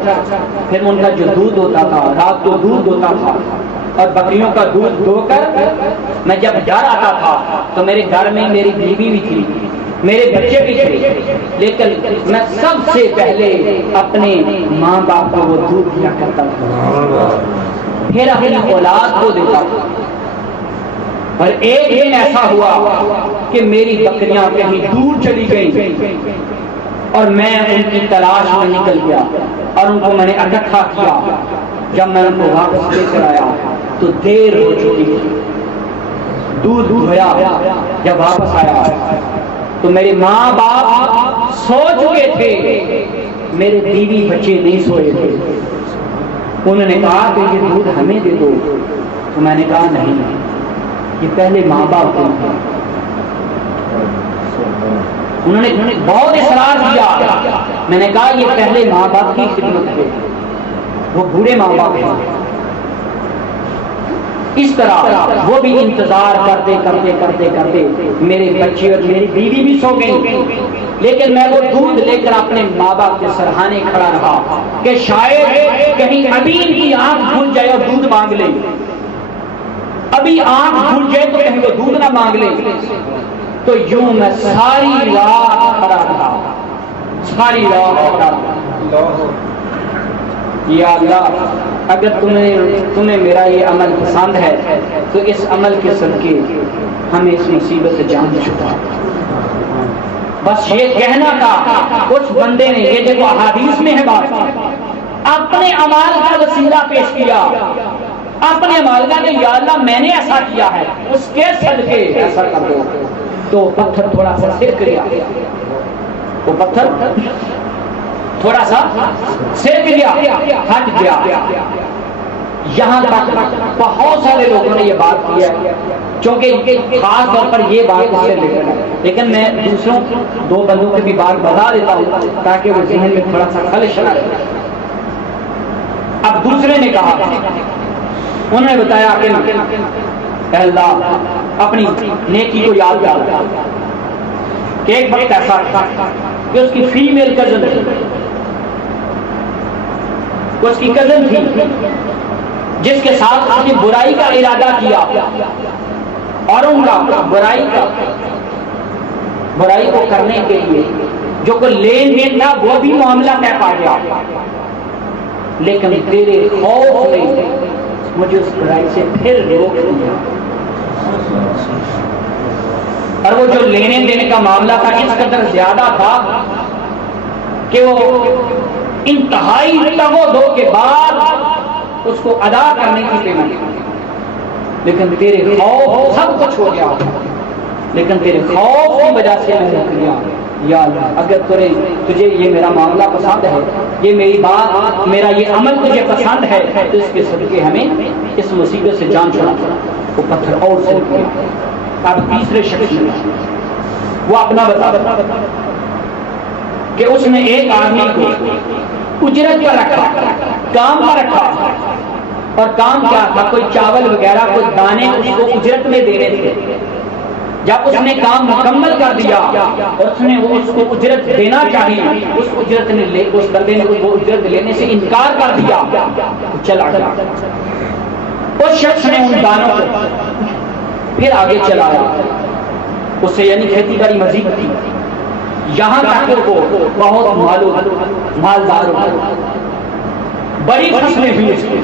پھر ان کا جو دودھ ہوتا تھا رات کو دودھ ہوتا تھا اور بکریوں کا دودھ دھو کر میں جب گھر آتا تھا تو میرے گھر میں میری بیوی بھی تھی، میرے بچے بھی تھے، لیکن میں سب سے پہلے اپنے ماں باپ کو وہ دودھ دیا کرتا تھا، پھر اپنی اولاد کو دیتا تھا. اور ایک دن ایسا ہوا کہ میری بکریاں کہیں دور چلی گئیں اور میں ان کی تلاش میں نکل گیا اور ان کو میں نے اکٹھا کیا. جب میں ان کو واپس لے کر آیا تو دیر ہو چکی تھی. دودھ دھویا جب واپس آیا تو میرے ماں باپ سو چکے تھے، میرے بیوی بچے نہیں سوئے تھے. انہوں نے کہا کہ یہ دودھ ہمیں دے دو، تو میں نے کہا نہیں، یہ پہلے ماں باپ کو. انہوں نے بہت اصرار کیا، میں نے کہا یہ پہلے ماں باپ کی خدمت ہے، وہ بوڑھے ماں باپ ہیں. اس طرح وہ بھی انتظار کرتے کرتے کرتے کرتے میرے بچے اور میری بیوی بھی سو گئی، لیکن میں وہ دودھ لے کر اپنے ماں باپ کے سرہانے کھڑا رہا کہ شاید کہیں ابھی ان کی آنکھ کھل جائے اور دودھ مانگ لے، ابھی آنکھ کھل جائے تو کہیں وہ دودھ نہ مانگ لے. تو یوں میں ساری رات کھڑا رہا، ساری رات کھڑا رہا. یا اللہ اگر تمہیں میرا یہ عمل پسند ہے تو اس عمل کے صدقے ہمیں اس مصیبت سے جان چھڑا. بس یہ کہنا تھا. اس بندے نے، یہ دیکھو احادیث میں ہے بات، اپنے اعمال کا وسیلہ پیش کیا، اپنے اعمال کا کہ یا اللہ میں نے ایسا کیا ہے، اس کے صدقے ایسا کر دو. تو پتھر تھوڑا سا سرک گیا، وہ پتھر تھوڑا سا سرک گیا، ہٹ گیا. یہاں تک بہت سارے لوگوں نے یہ بات کی ہے، چونکہ خاص طور پر یہ بات اس سے لے کر، لیکن میں دوسروں دو بندوں کی بھی بات بتا دیتا ہوں تاکہ وہ ذہن میں تھوڑا سا خلش نہ رہے. اب دوسرے نے کہا، انہوں نے بتایا کہ اے اللہ اپنی نیکی کو یاد کر کہ ایک وقت ایسا تھا کہ اس کی فیمیل کزن تھی، اس کی کزن تھی جس کے ساتھ اس نے برائی کا ارادہ کیا اور ان کا برائی کو کرنے کے لیے جو کوئی لین دین تھا وہ بھی معاملہ طے پا گیا. لیکن تیرے خوف نے مجھے اس برائی سے پھر روک دیا، اور وہ جو لینے دینے کا معاملہ تھا اس قدر زیادہ تھا کہ وہ انتہائی تگ و دو کے بعد اس کو ادا کرنے کی پیمنٹ. لیکن تیرے خوف سب کچھ ہو گیا، لیکن تیرے خوف کی وجہ سے میں نے کیا. یا اللہ اگر تجھے یہ میرا معاملہ پسند ہے، یہ میری بات، میرا یہ عمل تجھے پسند ہے تو اس کے صدقے ہمیں اس مصیبت سے جان چھڑا. وہ پتھر اور سے گیا. اب تیسرے شخص نے وہ اپنا بتا کہ اس نے ایک آدمی کو اجرت پر رکھا، کام پر رکھا، اور کام کیا تھا؟ کوئی چاول وغیرہ کوئی دانے اس کو اجرت میں دینے تھے. جب اس نے کام مکمل کر دیا اور اس نے اس کو اجرت دینا چاہی، اس بندے نے وہ اجرت لینے سے انکار کر دیا، چلا گیا. اس شخص نے ان دانوں کو پھر آگے چلایا، اس سے یعنی کھیتی باڑی مزید تھی، یہاں تک وہ بہت مالدار ہو گیا، بڑی فصلیں ہوئی، اس کی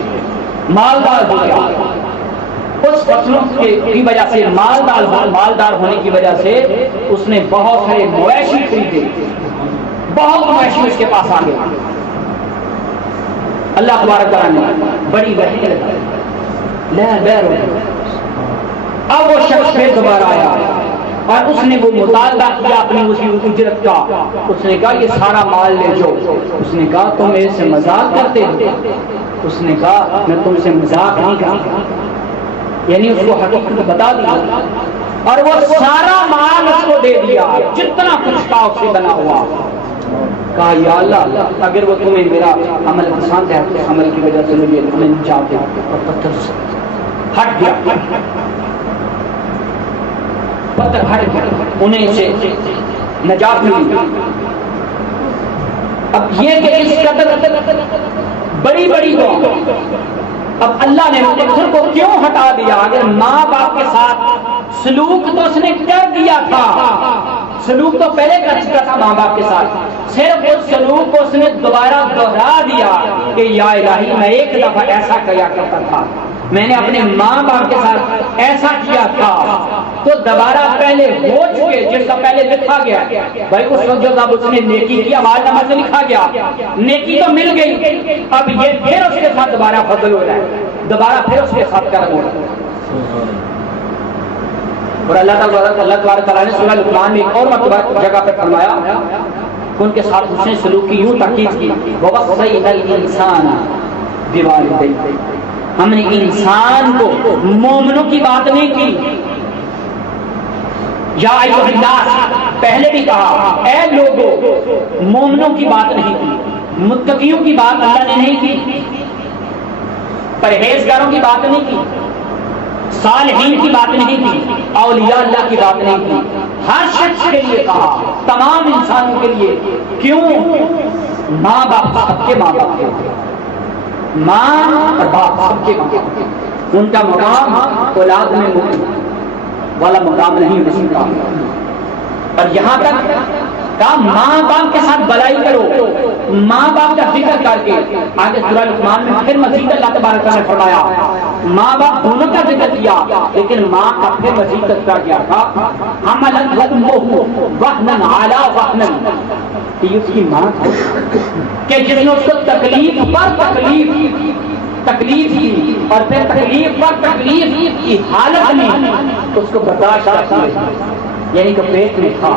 مالدار ہو گیا. اس فصلوں کی وجہ سے مالدار ہونے کی وجہ سے اس نے بہت سارے مویشی خریدے، بہت مویشی اس کے پاس آ گئے. اللہ تبارک تعالیٰ نے بڑی وحی لہر. اب وہ شخص پھر دوبارہ آیا اور اس نے وہ مطالبہ کیا اپنی اسی اجرت کا. اس نے کہا یہ سارا مال لے جاؤ. اس نے کہا تم میرے سے مذاق کرتے ہو. اس نے کہا میں تم سے مذاق نہیں کرتا، یعنی اس کو حقیقت بتا دیا اور وہ سارا مال اس کو دے دیا جتنا کچھ تھا اس سے بنا ہوا. کہا یا اللہ اگر وہ تمہیں میرا عمل پسند ہے تو عمل کی وجہ سے مجھے نجات دے. اور پتھر سے ہٹ گیا، پتھر ہٹ انہیں سے نجات ملی. اب یہ کہ اس قدر بڑی بڑی دعا اب اللہ نے پتھر کو کیوں ہٹا دیا؟ اگر ماں باپ کے ساتھ سلوک تو اس نے کر دیا تھا، سلوک تو پہلے کر چکا تھا ماں باپ کے ساتھ، صرف اس سلوک کو اس نے دوبارہ دوہرا دیا کہ یا الہی میں ایک دفعہ ایسا کیا کرتا تھا، میں نے اپنے ماں باپ کے ساتھ ایسا کیا تھا. تو دوبارہ پہلے ہو چکے جس کا پہلے لکھا گیا بھائی اس وقت جو اب اس نے نیکی کی آواز نمبر سے لکھا گیا، نیکی تو مل گئی، اب یہ پھر اس کے ساتھ دوبارہ فضل ہو رہا ہے، دوبارہ پھر اس کے ساتھ کرم ہو رہا ہے. اور اللہ تعالیٰ نے سورہ لقمان میں ایک اور مرتبہ جگہ پہ فرمایا کہ ان کے ساتھ اس نے سلوک کی یوں تاکید کی وَوَصَّيْنَا الْإِنسَانَ بِوَالِدَيْهِ. ہم نے انسان کو مومنوں کی بات نہیں کی، یا ایھا الناس پہلے بھی کہا اے لوگوں، مومنوں کی بات نہیں کی، متقیوں کی بات اللہ نے نہیں کی، پرہیزگاروں کی بات نہیں کی، صالحین کی بات نہیں کی، اولیاء اللہ کی بات نہیں کی. ہر شخص کے لیے کہا، تمام انسانوں کے لیے. کیوں؟ ماں باپ سب کے ماں باپ کے، ماں اور باپ سب کے ماں، ان کا مقام اولاد میں والا مقام نہیں کسی کا. اور یہاں تک کہا ماں باپ کے ساتھ بلائی کرو، ماں باپ کا ذکر کر کے آگے سورہ لقمان میں پھر مزید اللہ تبارک تعالیٰ نے فرمایا ماں باپ دونوں کا ذکر کیا، لیکن ماں کا پھر مزید تذکرہ کیا تھا حملتہ امہ وہنا علی وہن. یہ اس کی ماں تھی کہ جس نے اس کو تکلیف پر تکلیف کی اور پھر تکلیف پر تکلیف کی حالت میں اس کو برداشت کرتی، یعنی کہ پیٹ میں تھا،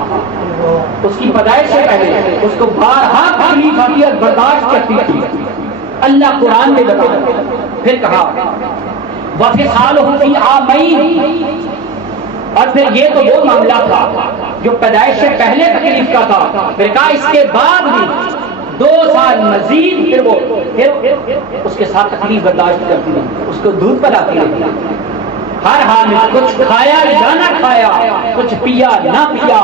اس کی پیدائش سے پہلے اس کو بارہا تکلیف کی اور برداشت کرتی تھی. اللہ قرآن میں بتایا، پھر کہا وَفِصَالُهُ فِي عَامَيْنِ. اور پھر یہ تو وہ معاملہ تھا جو پیدائش سے پہلے تکلیف کا تھا، پھر کہا اس کے بعد بھی 2 سال مزید پھر اس کے ساتھ تکلیف برداشت کرتی رہی، اس کو دودھ پلاتی رہی، ہر حال میں کچھ کھایا یا نہ کھایا، کچھ پیا نہ پیا،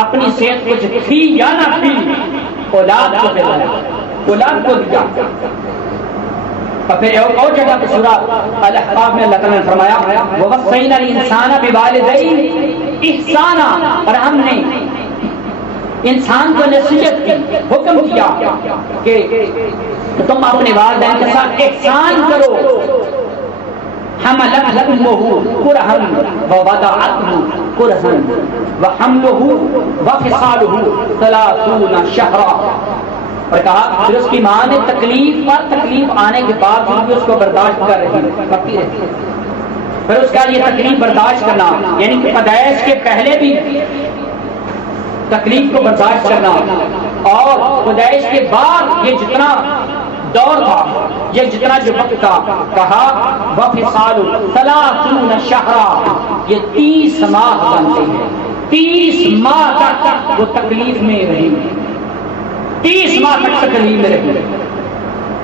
اپنی صحت کچھ تھی یا نہ تھی، اولاد کو پلایا، اولاد کو دیا. اور پھر اور جگہ پہ سورہ الاحقاف میں اللہ تعالیٰ نے فرمایا وَوَصَّيْنَا الْإِنسَانَ بِوَالِدَيْهِ إِحْسَانًا. اور ہم نے انسان کو نصیحت کی، حکم کیا کہ تم اپنے والدین کے ساتھ احسان کرو. حملتہ امہ کرہا ووضعتہ کرہا وحملہ وفصالہ 30 شہرا. اور کہا پھر اس کی ماں نے تکلیف پر تکلیف آنے کے بعد بھی اس کو برداشت کرتی رہی. پھر اس کا یہ تکلیف برداشت کرنا یعنی کہ پیدائش کے پہلے بھی تکلیف کو برداشت کرنا اور پیدائش کے بعد یہ جتنا دور تھا، یہ جتنا جو وقت تھا، کہا وَفِصَالُ 30 شہرا. یہ 30 ماہ بنتے ہیں، 30 ماہ تک وہ تکلیف میں رہی، 30 ماہ تک تکلیف میں رہی.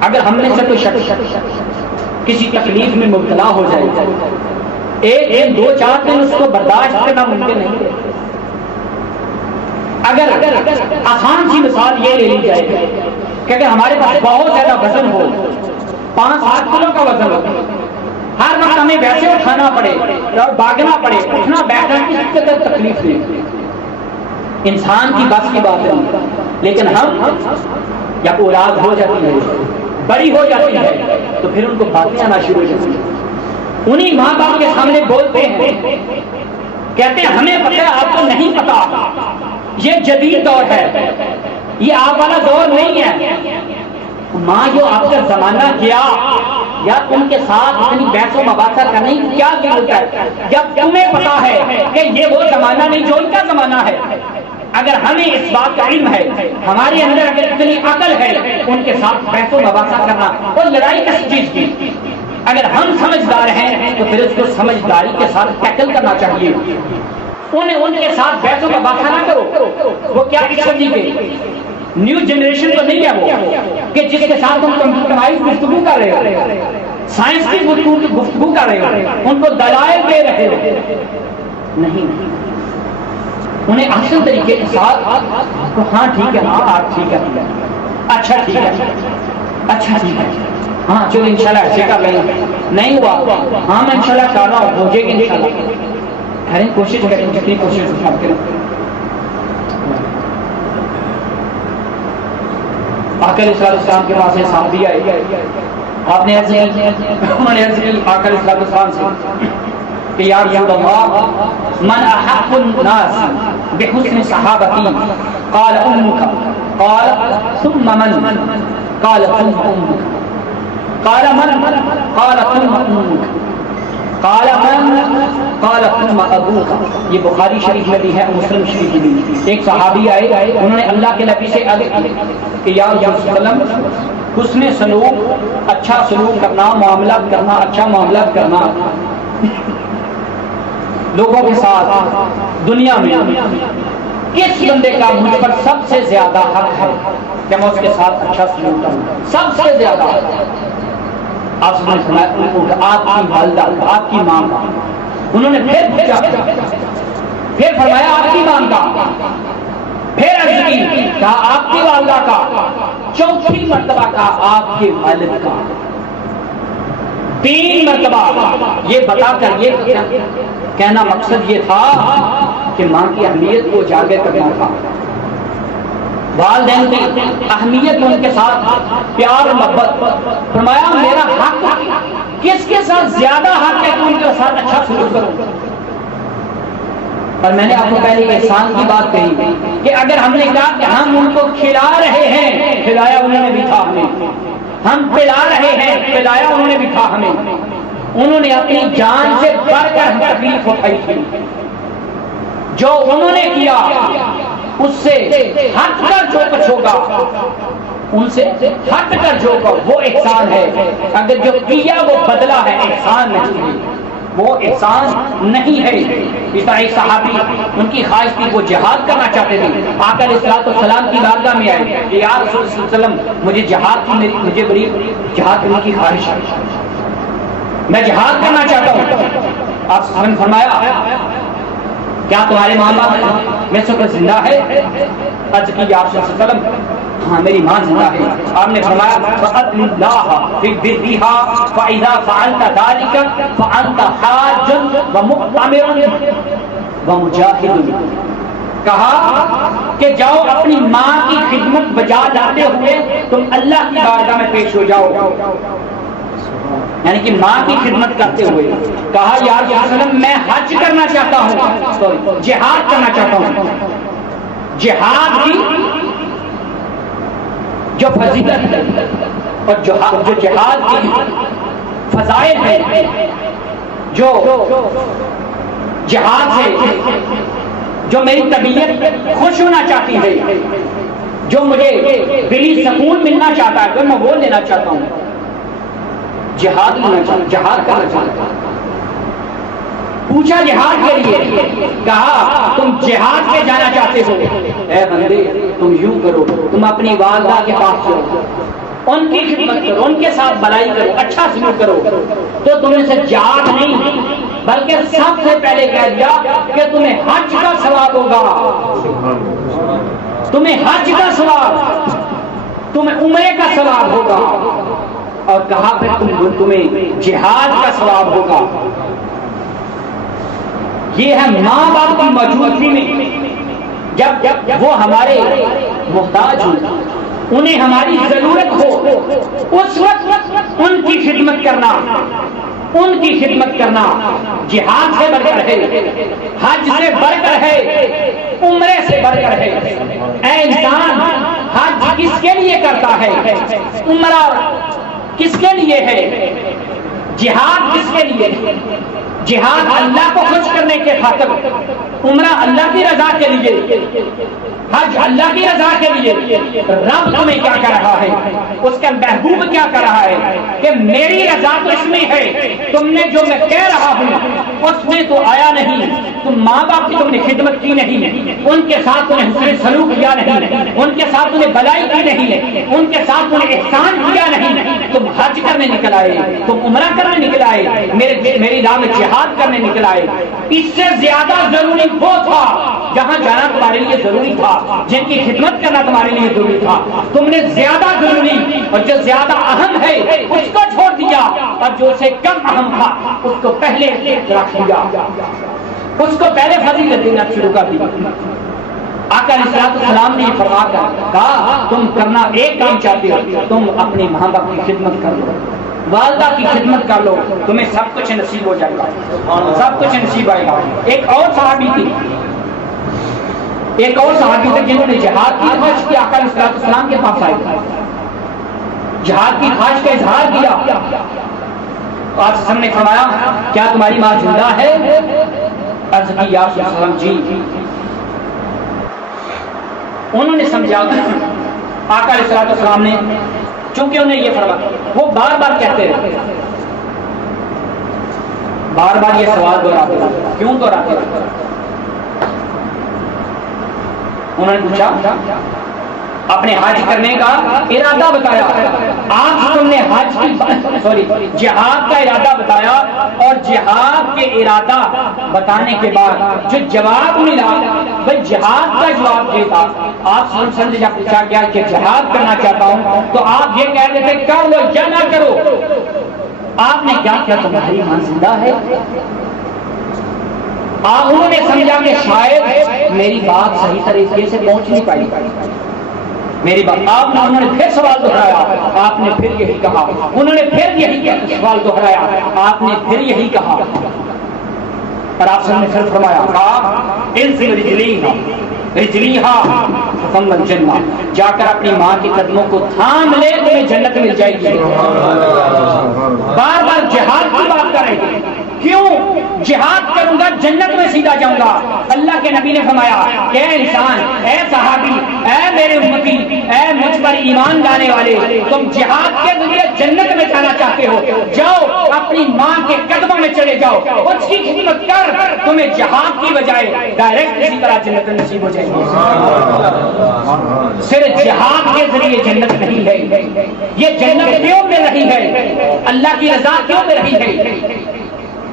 اگر ہم نے سے کوئی شخص کسی تکلیف میں مبتلا ہو جائے، ایک دن 2-4 دن اس کو برداشت کرنا ممکن نہیں ہے. اگر آسان سی مثال یہ لے لی جائے کہ اگر ہمارے پاس بہت زیادہ وزن ہو، 5-7 کلو کا وزن ہو، ہر وقت ہمیں ویسے اٹھانا پڑے اور بھاگنا پڑے، اٹھنا بیٹھنا کسی قدر تکلیف نہیں، انسان کی بس کی بات ہے. لیکن ہم جب اولاد ہو جاتی ہے، بڑی ہو جاتی ہے، تو پھر ان کو باتیں آنا شروع ہو جاتی ہیں. انہی ماں باپ کے سامنے بولتے ہیں، کہتے ہیں ہمیں پتہ ہے آپ کو نہیں پتا، یہ جدید دور ہے، یہ آپ والا دور نہیں ہے۔ ماں جو آپ کا زمانہ گیا یا ان کے ساتھ اتنی بحث و مباحثہ کرنے کی کیا ضرورت ہے جب تمہیں پتا ہے کہ یہ وہ زمانہ نہیں جو ان کا زمانہ ہے۔ اگر ہمیں اس بات کا علم ہے، ہمارے اندر اگر اتنی عقل ہے، ان کے ساتھ بحث و مباحثہ کرنا اور لڑائی کس چیز کی؟ اگر ہم سمجھدار ہیں تو پھر اس کو سمجھداری کے ساتھ ٹیکل کرنا چاہیے۔ ان کے ساتھ بحث و مباحثہ نہ کرو۔ وہ کیا سمجھی گے؟ نیو جنریشن تو نہیں ہے وہ کہ جس کے ساتھ ہم کمپیوٹرائز گفتگو کر رہے ہو، سائنس کی گفتگو کر رہے ہو، ان کو دلائل دے رہے ہو، نہیں، انہیں احسن طریقے کے ساتھ ہاں ٹھیک ہے، ہاں آپ ٹھیک ہے، اچھا ٹھیک ہے، اچھا ٹھیک ہے، ہاں چلو انشاءاللہ ایسے کر لیں گے، نہیں ہوا ہاں میں انشاءاللہ کر رہا ہوں، ہو جائے گی انشاءاللہ، کریں کوشش کریں، جتنی کوشش کریں۔ آقا علیہ السلام کے پاس صحابی آئے، آپ نے انہوں نے عرض کی آقا علیہ السلام سے کہ یا رسول اللہ من احق الناس بحسن صحابتی؟ قال امك، قال ثم من؟ قال ثم امك، قال من؟ قال ثم امك، قال من؟ قال ثم ابوك۔ یہ بخاری شریف میں بھی ہے، مسلم شریف میں بھی۔ ایک صحابی آئے، انہوں نے اللہ کے نبی سے عرض کی کہ یا رسول اللہ حسن سلوک، اچھا سلوک کرنا، معاملات کرنا، اچھا معاملات کرنا لوگوں کے ساتھ دنیا میں کس بندے کا مجھ پر سب سے زیادہ حق ہے کہ میں اس کے ساتھ اچھا سلوک کروں؟ سب سے زیادہ آپ کی والدہ، آپ کی ماں کا۔ انہوں نے پھر پوچھا، پھر فرمایا آپ کی ماں کا، پھر عرض کی کہا آپ کی والدہ کا، چوتھی مرتبہ کا آپ کے والد کا، 3 مرتبہ یہ بتا کر یہ کہنا مقصد یہ تھا کہ ماں کی اہمیت کو اجاگر کرنا تھا، والدین کی اہمیت، ان کے ساتھ پیار و محبت۔ فرمایا میرا حق کس کے ساتھ زیادہ حق ہے کہ ان کے ساتھ اچھا سلوک کروں؟ اور میں نے آپ کو پہلے احسان کی بات کہی کہ اگر ہم نے کہا کہ ہم ان کو کھلا رہے ہیں، کھلایا انہوں نے بھی تھا ہمیں، ہم پلا رہے ہیں، پلایا انہوں نے بھی تھا ہمیں، انہوں نے اپنی جان سے بڑھ کر تکلیف اٹھائی تھی، جو انہوں نے کیا اس سے ہٹ کر جو کچھ ہوگا، ان سے ہٹ کر جو وہ احسان ہے، اگر جو کیا وہ بدلہ ہے، احسان نہیں ہے، وہ احسان نہیں ہے۔ اس طرح ایک صحابی، ان کی خواہش تھی، وہ جہاد کرنا چاہتے تھے، آقا علیہ السلام کی بارگاہ میں آئے کہ یا رسول اللہ صلی اللہ علیہ وسلم مجھے جہاد کی، مجھے بڑی جہاد کرنے کی خواہش ہے، میں جہاد کرنا چاہتا ہوں۔ آپ نے فرمایا کیا تمہارے ماں باپ میں سے کوئی زندہ ہے؟ عرض کی یا رسول اللہ صلی اللہ علیہ وسلم ہاں میری ماں زندہ ہے۔ آپ نے فرمایا فَأَطْلِ اللَّهَ فِي بِرِّهَا فَإِذَا فَعَلْتَ ذَلِكَ فَأَنْتَ حَاجٌ وَمُعْتَمِرٌ وَمُجَاهِدٌ۔ کہا کہ جاؤ اپنی ماں کی خدمت بجا لاتے ہوئے تم اللہ کی بارگاہ میں پیش ہو جاؤ، یعنی کہ ماں کی خدمت کرتے ہوئے۔ کہا یا رسول اللہ میں حج کرنا چاہتا ہوں، جہاد کرنا چاہتا ہوں، جہاد کی جو فضیلت ہے اور جو جہاد کی فضائل ہے، جو جہاد سے جو میری طبیعت خوش ہونا چاہتی ہے، جو مجھے دلی سکون ملنا چاہتا ہے، میں وہ لینا چاہتا ہوں، جہاد کرنا چاہتا ہوں، جہاد کرنا چاہتا ہوں۔ پوچھا جہاد کے لیے، کہا تم جہاد پہ جانا چاہتے ہو، اے بندے تم یوں کرو، تم اپنی والدہ کے پاس جاؤ، ان کی خدمت کرو، ان کے ساتھ بھلائی کرو، اچھا سلوک کرو، تو تمہیں سے جہاد نہیں بلکہ سب سے پہلے کہہ دیا کہ تمہیں حج کا ثواب ہوگا، تمہیں حج کا ثواب، تمہیں عمرے کا ثواب ہوگا، اور کہا پھر تمہیں جہاد کا ثواب ہوگا۔ یہ ہے ماں باپ کی موجودگی میں، جب وہ ہمارے محتاج ہوں، انہیں ہماری ضرورت ہو، اس وقت ان کی خدمت کرنا، ان کی خدمت کرنا جہاد سے بڑھ کر ہے، حج سے بڑھ کر ہے، عمرے سے بڑھ کر ہے۔ اے انسان، حج کس کے لیے کرتا ہے؟ عمرہ کس کے لیے ہے؟ جہاد کس کے لیے؟ جہاد اللہ کو خوش کرنے کے خاطر، عمرہ اللہ کی رضا کے لیے، حج اللہ کی رضا کے لیے۔ رب تمہیں کیا کر رہا ہے؟ اس کا محبوب کیا کر رہا ہے کہ میری رضا تو اس میں ہے، تم نے جو میں کہہ رہا ہوں اس میں تو آیا نہیں، تم ماں باپ کی تم نے خدمت کی نہیں، ان کے ساتھ تم نے حسن سلوک کیا نہیں، ان کے ساتھ تم نے بھلائی کی نہیں، ان کے ساتھ تم نے احسان کیا نہیں، تم حج کرنے نکل آئے، تم عمرہ کرنے نکل آئے، میری راہ میں جہاد کرنے نکل آئے۔ اس سے زیادہ ضروری وہ تھا جہاں جانا تمہارے لیے ضروری تھا، جن کی خدمت کرنا تمہارے لیے ضروری تھا، تم نے زیادہ ضروری اور جو زیادہ اہم ہے اس کو چھوڑ دیا، اور جو سے کم اہم تھا اس کو پہلے رکھ دیا، اس کو پہلے فضیلت دینا شروع کر دیا۔ آقا علیہ السلام نے یہ فرما کر کہا تم کرنا ایک کام چاہتے ہو، تم اپنے ماں باپ کی خدمت کر لو، والدہ کی خدمت کر لو، تمہیں سب کچھ نصیب ہو جائے گا، سب کچھ نصیب آئے گا۔ ایک اور صحابی تھی جنہوں نے جہاد کی خواہش کی، آقا علیہ السلام کے پاس آئے، جہاد کی خواہش کا اظہار کیا۔ آپ سے نے فرمایا کیا تمہاری ماں زندہ ہے؟ عرض کی یا رسول اللہ جی۔ انہوں نے سمجھا آقا علیہ السلام نے، چونکہ انہیں یہ فرمایا، وہ بار بار کہتے رہے، بار بار یہ سوال دہراتے رہے، کیوں دہراتے رہے؟ انہوں نے پوچھا اپنے حج کرنے کا ارادہ بتایا، آپ تم نے جہاد کا ارادہ بتایا، اور جہاد کے ارادہ بتانے کے بعد جو جواب ملا وہ جہاد کا جواب یہ تھا۔ آپ سے جب پوچھا گیا کہ جہاد کرنا چاہتا ہوں تو آپ یہ کہہ دیتے کر لو یا نہ کرو۔ آپ نے کیا کیا تمہاری ماں زندہ ہے؟ انہوں نے سمجھا کہ شاید میری بات صحیح طریقے سے پہنچ نہیں پائی، میری بات انہوں نے پھر سوال دہرایا، آپ نے پھر یہی کہا، انہوں نے پھر یہی سوال دہرایا، آپ نے پھر یہی کہا، اور آپ نے پھر فرمایا رجلیہا ثم الجنہ، جا کر اپنی ماں کے قدموں کو تھام لے تمہیں جنت مل جائے گی۔ بار بار جہاد کی بات کر رہے ہیں، کیوں؟ جہاد کروں گا جنت میں سیدھا جاؤں گا۔ اللہ کے نبی نے فرمایا کہ اے انسان، اے صحابی، اے میرے امتی، اے مجھ پر ایمان لانے والے، تم جہاد کے ذریعے جنت میں جانا چاہتے ہو، جاؤ اپنی ماں کے قدموں میں چلے جاؤ، اس کی خدمت کر، تمہیں جہاد کی بجائے ڈائریکٹ اسی طرح جنت نصیب ہو جائے گی۔ صرف جہاد کے ذریعے جنت نہیں ہے، یہ جنت کیوں مل رہی ہے؟ اللہ کی رضا کیوں مل رہی ہے؟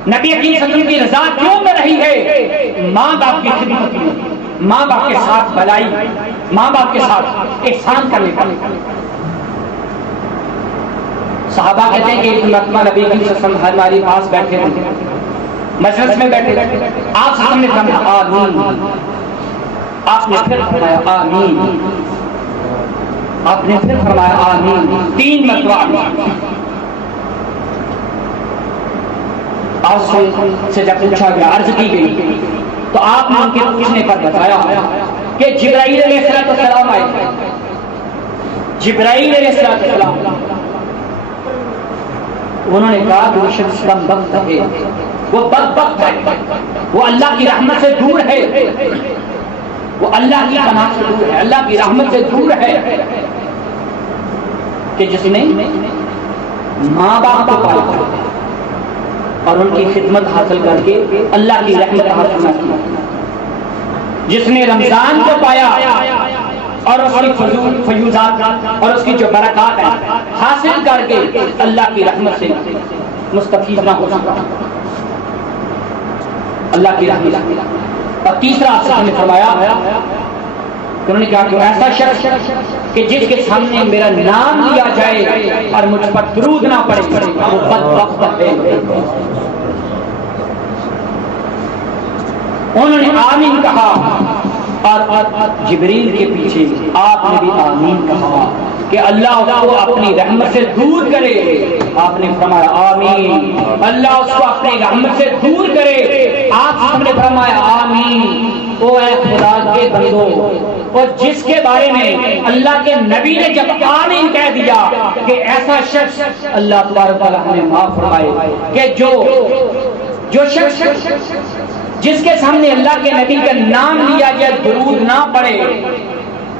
نبی کریم صلی اللہ علیہ وسلم کی رضا کیوں مل رہی ہے؟ ماں باپ کی خدمت میں، ماں باپ کے ساتھ بھلائی، ماں باپ کے ساتھ احسان کرنے کا۔ صحابہ کہتے ہیں کہ ایک مرتبہ نبی کریم صلی اللہ علیہ وسلم ہمارے پاس بیٹھے تھے، مجلس میں بیٹھے، آپ سب نے فرمایا آمین، آپ نے پھر فرمایا آمین، آپ نے پھر فرمایا آمین، 3 مرتبہ۔ آپ سے جب پوچھا گیا، عرض کی گئی، تو آپ نے ان کے پوچھنے پر بتایا کہ جبرائیل علیہ السلام آئے، جبرائیل علیہ السلام، انہوں نے کہا کہ وہ شخص کم بخت ہے، وہ بدبخت ہے، وہ اللہ کی رحمت سے دور ہے، وہ اللہ کی پناہ سے دور ہے، اللہ کی رحمت سے دور ہے، کہ جس نے ماں باپ کو پالا اور ان کی خدمت حاصل کر کے اللہ کی رحمت حاصل کی، جس نے رمضان کو پایا اور اس کی فیوزات اور اس کی جو برکات ہیں حاصل کر کے اللہ کی رحمت سے مستفید نہ ہو سکا، اللہ کی رحمت۔ اور تیسرا آپ نے فرمایا، انہوں نے کہا کہ ایسا شخص کہ جس کے سامنے میرا نام لیا جائے اور مجھ پر درود نہ پڑے وہ بدبخت ہے۔ انہوں نے آمین کہا، اور جبریل کے پیچھے آپ نے بھی آمین کہا۔ کہ اللہ اس کو اپنی رحمت سے دور کرے. آپ نے فرمایا آمین. اللہ اس کو اپنی رحمت سے دور کرے. آپ نے فرمایا آمین. او اے خدا کے بندو، اور جس کے بارے میں اللہ کے نبی نے جب آمین کہہ دیا کہ ایسا شخص اللہ تبارک و تعالیٰ نے معاف فرمائے کہ جو شخص جس کے سامنے اللہ کے نبی کا نام لیا جائے درود نہ پڑے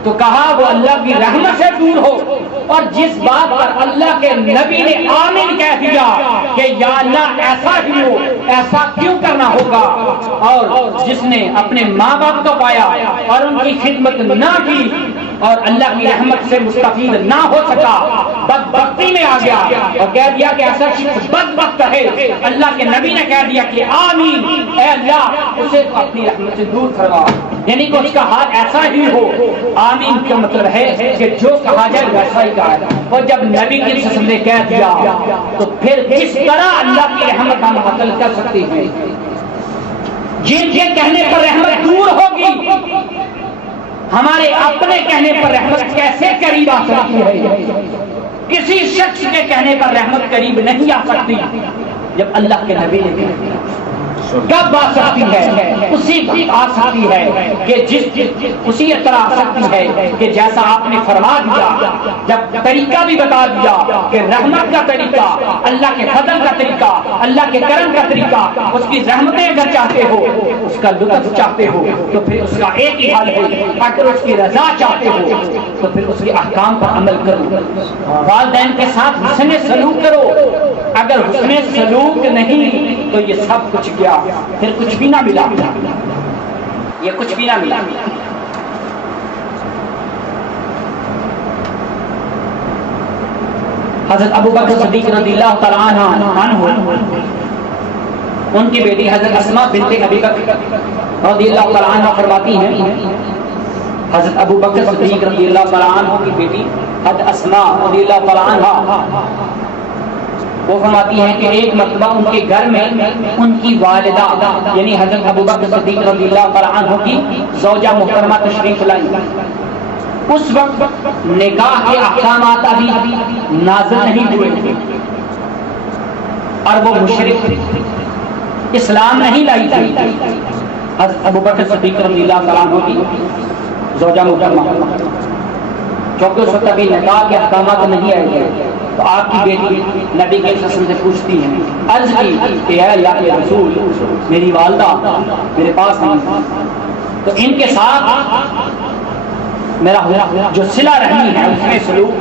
تو کہا وہ اللہ کی رحمت سے دور ہو. اور جس بات پر اللہ کے نبی نے آمین کہہ دیا کہ یا اللہ ایسا ہی ہو، ایسا کیوں کرنا ہوگا، اور جس نے اپنے ماں باپ کو پایا اور ان کی خدمت نہ کی اور اللہ کی رحمت سے مستفید نہ ہو سکا، بدبختی میں آ گیا اور کہہ دیا کہ ایسا شخص بدبخت ہے. اللہ کے نبی نے کہہ دیا کہ آمین، اے اللہ اسے اپنی رحمت سے دور فرما. یعنی کہ اس کا حال ایسا ہی ہو. آمین کا مطلب ہے کہ جو کہا جائے ویسا ہی کہا جائے. اور جب نبی کی قسم نے کہہ دیا تو پھر کس طرح اللہ کی رحمت ہم حاصل کر سکتے ہیں؟ جن کے کہنے پر رحمت دور ہوگی، ہمارے اپنے کہنے پر رحمت کیسے قریب آ سکتی ہے؟ کسی شخص کے کہنے پر رحمت قریب نہیں آ سکتی. جب اللہ کے نبی نے کہہ دیا کب آ سکتی ہے؟ اسی وقت آ سکتی ہے کہ اسی طرح آ سکتی ہے کہ جیسا آپ نے فرما دیا. جب طریقہ بھی بتا دیا کہ رحمت کا طریقہ، اللہ کے فضل کا طریقہ، اللہ کے کرم کا طریقہ، اس کی رحمتیں اگر چاہتے ہو، اس کا لطف چاہتے ہو تو پھر اس کا ایک ہی حال ہے، اگر اس کی رضا چاہتے ہو تو پھر اس کے احکام پر عمل کرو. والدین کے ساتھ حسن سلوک کرو. اگر حسن سلوک نہیں تو یہ سب کچھ کیا، پھر کچھ بھی نہ ملا. یہ کچھ بھی نہ ملا. حضرت ابو بکر صدیق رضی اللہ تعالیٰ عنہ، ان کی بیٹی حضرت اسماء بنت ابی بکر رضی اللہ تعالیٰ عنہ فرماتی ہیں، حضرت ابو بکر صدیق رضی اللہ تعالیٰ عنہ کی بیٹی حضرت اسماء رضی اللہ تعالیٰ عنہ وہ فرماتی ہیں کہ ایک مرتبہ ان کے گھر میں ان کی والدہ یعنی حضرت ابو بکر صدیق رضی اللہ تعالیٰ عنہ کی زوجہ محترمہ تشریف لائی. اس وقت نکاح کے احکامات ابھی نازل نہیں ہوئے تھے اور وہ مشرک اسلام نہیں لائی تھی. حضرت ابو بکر صدیق رضی اللہ تعالیٰ عنہ کی زوجہ محترمہ، چونکہ اس وقت ابھی نکاح کے احکامات نہیں آئے تھے، تو آپ کی بیٹی نبی کے حسن سے پوچھتی ہیں، عرض کی کہ اے اللہ کے رسول، میری والدہ میرے پاس نہیں، تو ان کے ساتھ میرا جو صلہ رحمی ہے اس میں سلوک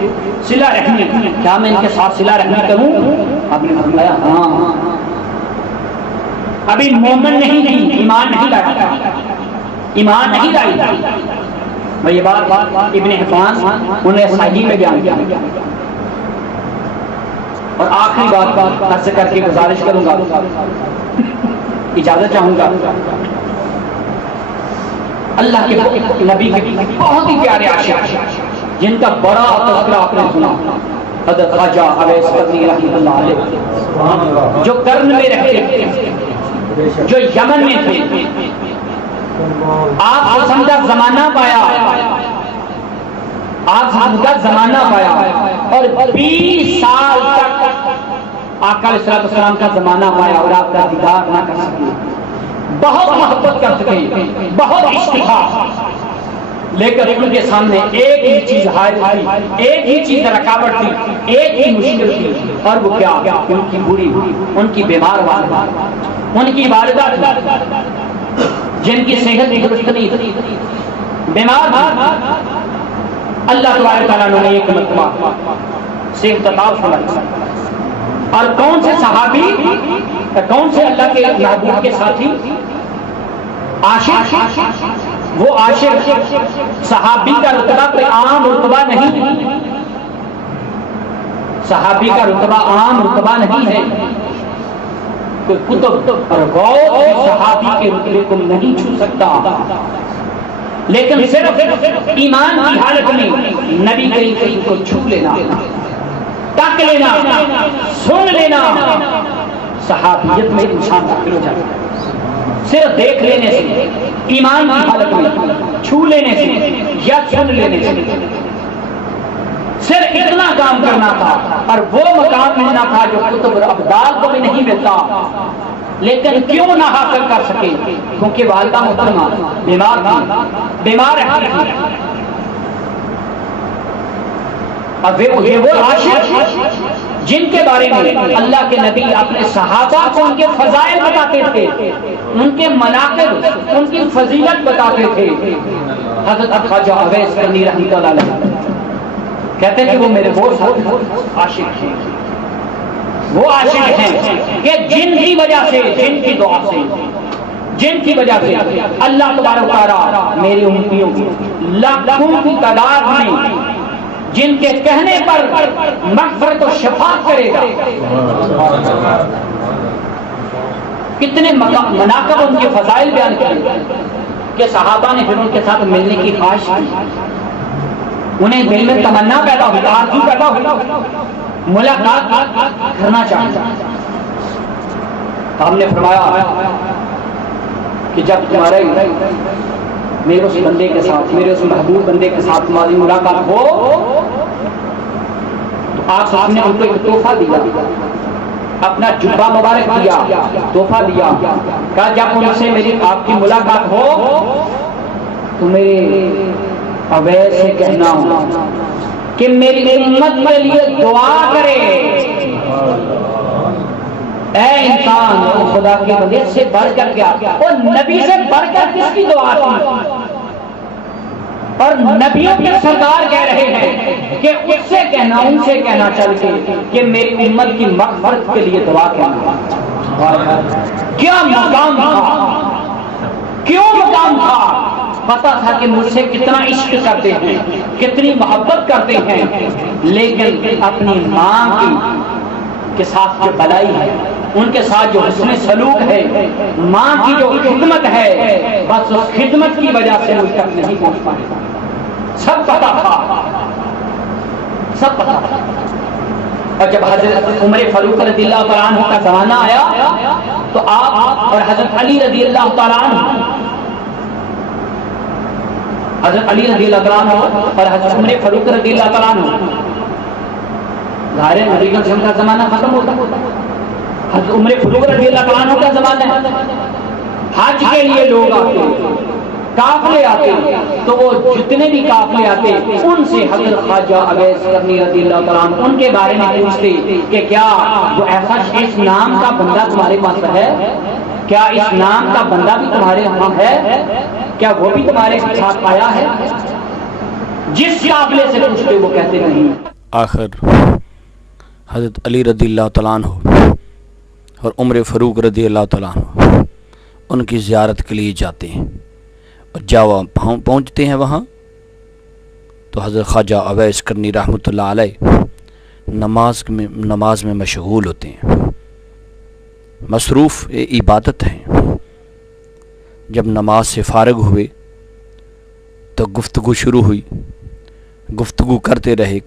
صلہ رحمی، کیا میں ان کے ساتھ صلہ رحمی کروں؟ آپ نے فرمایا ہاں. ابھی مومن نہیں تھی، ایمان نہیں لایا، ایمان نہیں لائی. میں یہ بات ابن حبان انہیں صحیح میں بیان کیا. اور آخری بات عرض کر کے گزارش کروں گا، اجازت چاہوں گا. اللہ کے نبی کے بہت ہی پیارے عاشق جن کا بڑا تذکرہ آپ نے سنا، حضرت خواجہ اویس قرنی رحمۃ اللہ علیہ، جو قرن میں رہتے تھے، جو یمن میں تھے. آپ پسندہ زمانہ پایا، آپ پسندہ زمانہ پایا اور 20 سال تک آقا علیہ السلام کا زمانہ پایا اور آپ کا دیدار نہ کر سکے. بہت محبت کر سکے، بہت اشتہار، لیکن ان کے سامنے ایک ہی چیز حائل تھی، ایک ہی چیز رکاوٹ تھی، ایک ہی مشکل تھی، اور وہ کیا؟ ان کی بری، ان کی بیمار والدہ، ان کی والدہ جن کی صحت درست نہیں تھی، بیمار تھی. اللہ تبارک تعالیٰ نے ایک مرتبہ صحت عطا فرمائی. اور کون سے صحابی، کون سے اللہ کے محبوب کے ساتھی؟ عاشق. وہ عاشق صحابی کا رتبہ کوئی عام رتبہ نہیں، صحابی کا رتبہ عام رتبہ نہیں ہے. کوئی کتب اور غوث صحابی کے رتبے کو نہیں چھو سکتا، لیکن صرف ایمان کی حالت میں نبی کریم کو چھو لینا، تک لینا، سن لینا، صحابیت میں انسان داخل ہو جاتا ہے. صرف دیکھ لینے سے، ایمان کی حالت میں چھو لینے سے یا سن لینے سے صرف اتنا کام کرنا تھا، اور وہ مقام ملنا تھا جو قطب ابدال کو بھی نہیں ملتا، لیکن کیوں نہ حاصل کر سکے؟ کیونکہ والدہ محترمہ بیمار رہتی تھی، اب وہ عاشق جن کے بارے میں اللہ کے نبی اپنے صحابہ کو ان کے فضائل بتاتے تھے، ان کے مناقب، ان کی فضیلت بتاتے تھے، حضرت خواجہ اویس کرنی رحمۃ اللہ علیہ کہتے ہیں کہ وہ میرے وہ عاشق ہیں، وہ عاشق ہیں کہ جن کی وجہ سے، جن کی دعا سے، جن کی وجہ سے اللہ تبارک و تعالی میری امتیوں کی لاکھوں کی تعداد میں جن کے کہنے پر مغفرت و شفاعت کرے گا۔ کتنے مناقب ان کے فضائل بیان کیے کہ صحابہ نے پھر ان کے ساتھ ملنے کی خواہش کی، انہیں دل میں تمنا پیدا ہوئی، آرزو پیدا ہوئی، ملاقات کرنا چاہتا۔ ہم نے فرمایا کہ جب تمہارے میرے اس بندے کے ساتھ، میرے اس محبوب بندے کے ساتھ تمہاری ملاقات ہو تو آپ نے ان کو ایک تحفہ دیا، اپنا جبہ مبارک دیا، تحفہ دیا، کہا جب ان سے میری آپ کی ملاقات ہو تو میرے اویس سے کہنا کہ میری امت کے لیے دعا کرے۔ اے انسان، خدا کے بندے سے بڑھ کر کیا، اور نبی سے بڑھ کر کس کی دعا کی؟ اور نبیوں کے سردار کہہ رہے ہیں کہ اس سے کہنا، ان سے کہنا چل کے کہ میری امت کی مغفرت کے لیے دعا کرنا۔ کیا مقام تھا، کیوں مقام تھا؟ پتا تھا کہ مجھ سے کتنا عشق کرتے ہیں، کتنی محبت کرتے ہیں، لیکن اپنی ماں کے ساتھ جو بلائی ہے، ان کے ساتھ جو حسن سلوک ہے، ماں کی جو خدمت ہے، بس اس خدمت کی وجہ سے مجھ تک نہیں پہنچ پائے۔ سب پتا تھا، سب پتا تھا۔ اور جب حضرت عمر فاروق رضی اللہ تعالیٰ عنہ کا زمانہ آیا تو آپ اور حضرت علی رضی اللہ تعالیٰ عنہ، حضرت علی رضی اللہ تعالیٰ عنہ اور حضرت عمر فاروق رضی اللہ تعالیٰ عنہ، ظاہر نبی کا زمانہ ختم ہوتا، حضرت عمر فاروق رضی اللہ تعالیٰ عنہ کا زمانہ ہے، حج کے لیے لوگ آتے، قافلے آتے، تو وہ جتنے بھی قافلے آتے ان سے حضرت خواجہ اویس کرنی رضی اللہ تعالیٰ عنہ ان کے بارے میں پوچھتے کہ کیا وہ ایسا اس نام کا بندہ تمہارے پاس ہے؟ کیا اس نام کا بندہ بھی تمہارے ہاں ہے؟ کیا وہ بھی تمہارے ساتھ آیا ہے؟ جس قافلے سے پوچھتے وہ کہتے نہیں۔ آخر حضرت علی رضی اللہ تعالیٰ عنہ اور عمر فاروق رضی اللہ تعالیٰ عنہ ان کی زیارت کے لیے جاتے ہیں، اور جب پہنچتے ہیں وہاں تو حضرت خواجہ اویس کرنی رحمۃ اللہ علیہ نماز میں مشغول ہوتے ہیں، مصروف عبادت ہیں۔ جب نماز سے فارغ ہوئے تو گفتگو شروع ہوئی، گفتگو کرتے رہے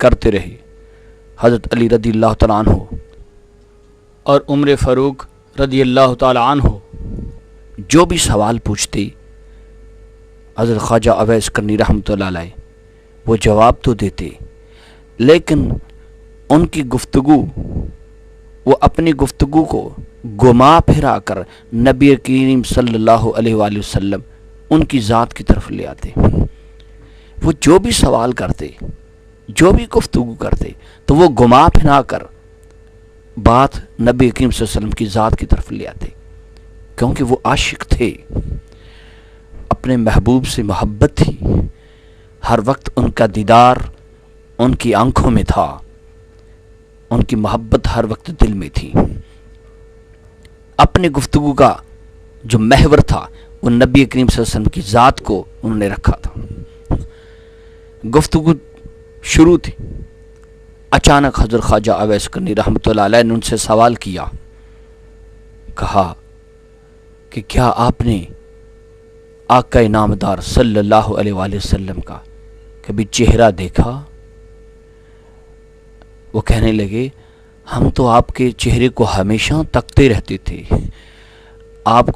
حضرت علی رضی اللہ تعالیٰ عنہ اور عمر فاروق رضی اللہ تعالیٰ عنہ جو بھی سوال پوچھتے حضرت خواجہ اویس کرنی رحمۃ اللہ علیہ وہ جواب تو دیتے، لیکن ان کی گفتگو، وہ اپنی گفتگو کو گما پھرا کر نبی کریم صلی اللہ علیہ وآلہ وسلم ان کی ذات کی طرف لے آتے۔ وہ جو بھی سوال کرتے، جو بھی گفتگو کرتے، تو وہ گما پھرا کر بات نبی کریم صلی اللہ علیہ وسلم کی ذات کی طرف لے آتے، کیونکہ وہ عاشق تھے، اپنے محبوب سے محبت تھی، ہر وقت ان کا دیدار ان کی آنکھوں میں تھا، ان کی محبت ہر وقت دل میں تھی۔ اپنے گفتگو کا جو محور تھا وہ نبی کریم صلی اللہ علیہ وسلم کی ذات کو انہوں نے رکھا تھا۔ گفتگو شروع تھی، اچانک حضرت خواجہ اویس کرنی رحمۃ اللہ علیہ نے ان سے سوال کیا، کہا کہ کیا آپ نے آقا نامدار صلی اللہ علیہ وآلہ وسلم کا کبھی چہرہ دیکھا؟ وہ کہنے لگے، ہم تو آپ کے چہرے کو ہمیشہ تکتے رہتے تھے، آپ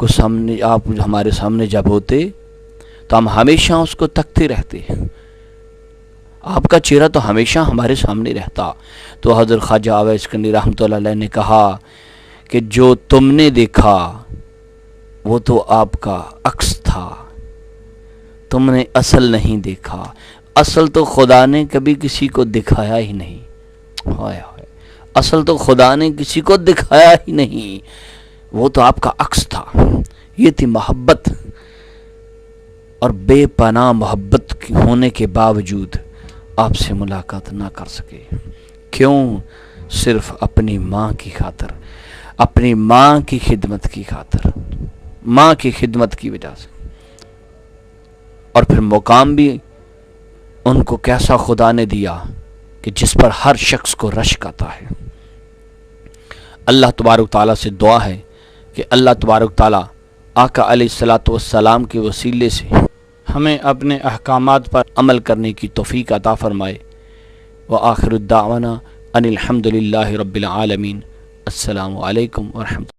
ہمارے سامنے جب ہوتے تو ہم ہمیشہ اس کو تکتے رہتے، آپ کا چہرہ تو ہمیشہ ہمارے سامنے رہتا۔ تو حضرت خواجہ اویس کندی رحمۃ اللہ علیہ نے کہا کہ جو تم نے دیکھا وہ تو آپ کا عکس تھا، تم نے اصل نہیں دیکھا، اصل تو خدا نے کبھی کسی کو دکھایا ہی نہیں، ہائے ہائے، اصل تو خدا نے کسی کو دکھایا ہی نہیں، وہ تو آپ کا عکس تھا۔ یہ تھی محبت، اور بے پناہ محبت ہونے کے باوجود آپ سے ملاقات نہ کر سکے، کیوں؟ صرف اپنی ماں کی خاطر، اپنی ماں کی خدمت کی خاطر، ماں کی خدمت کی وجہ سے۔ اور پھر مقام بھی ان کو کیسا خدا نے دیا کہ جس پر ہر شخص کو رشک آتا ہے۔ اللہ تبارک تعالیٰ سے دعا ہے کہ اللہ تبارک تعالیٰ آقا علیہ الصلاۃ والسلام کے وسیلے سے ہمیں اپنے احکامات پر عمل کرنے کی توفیق عطا فرمائے۔ وآخر الدعوانا ان الحمد للہ رب العالمین۔ السلام علیکم ورحمۃ اللہ۔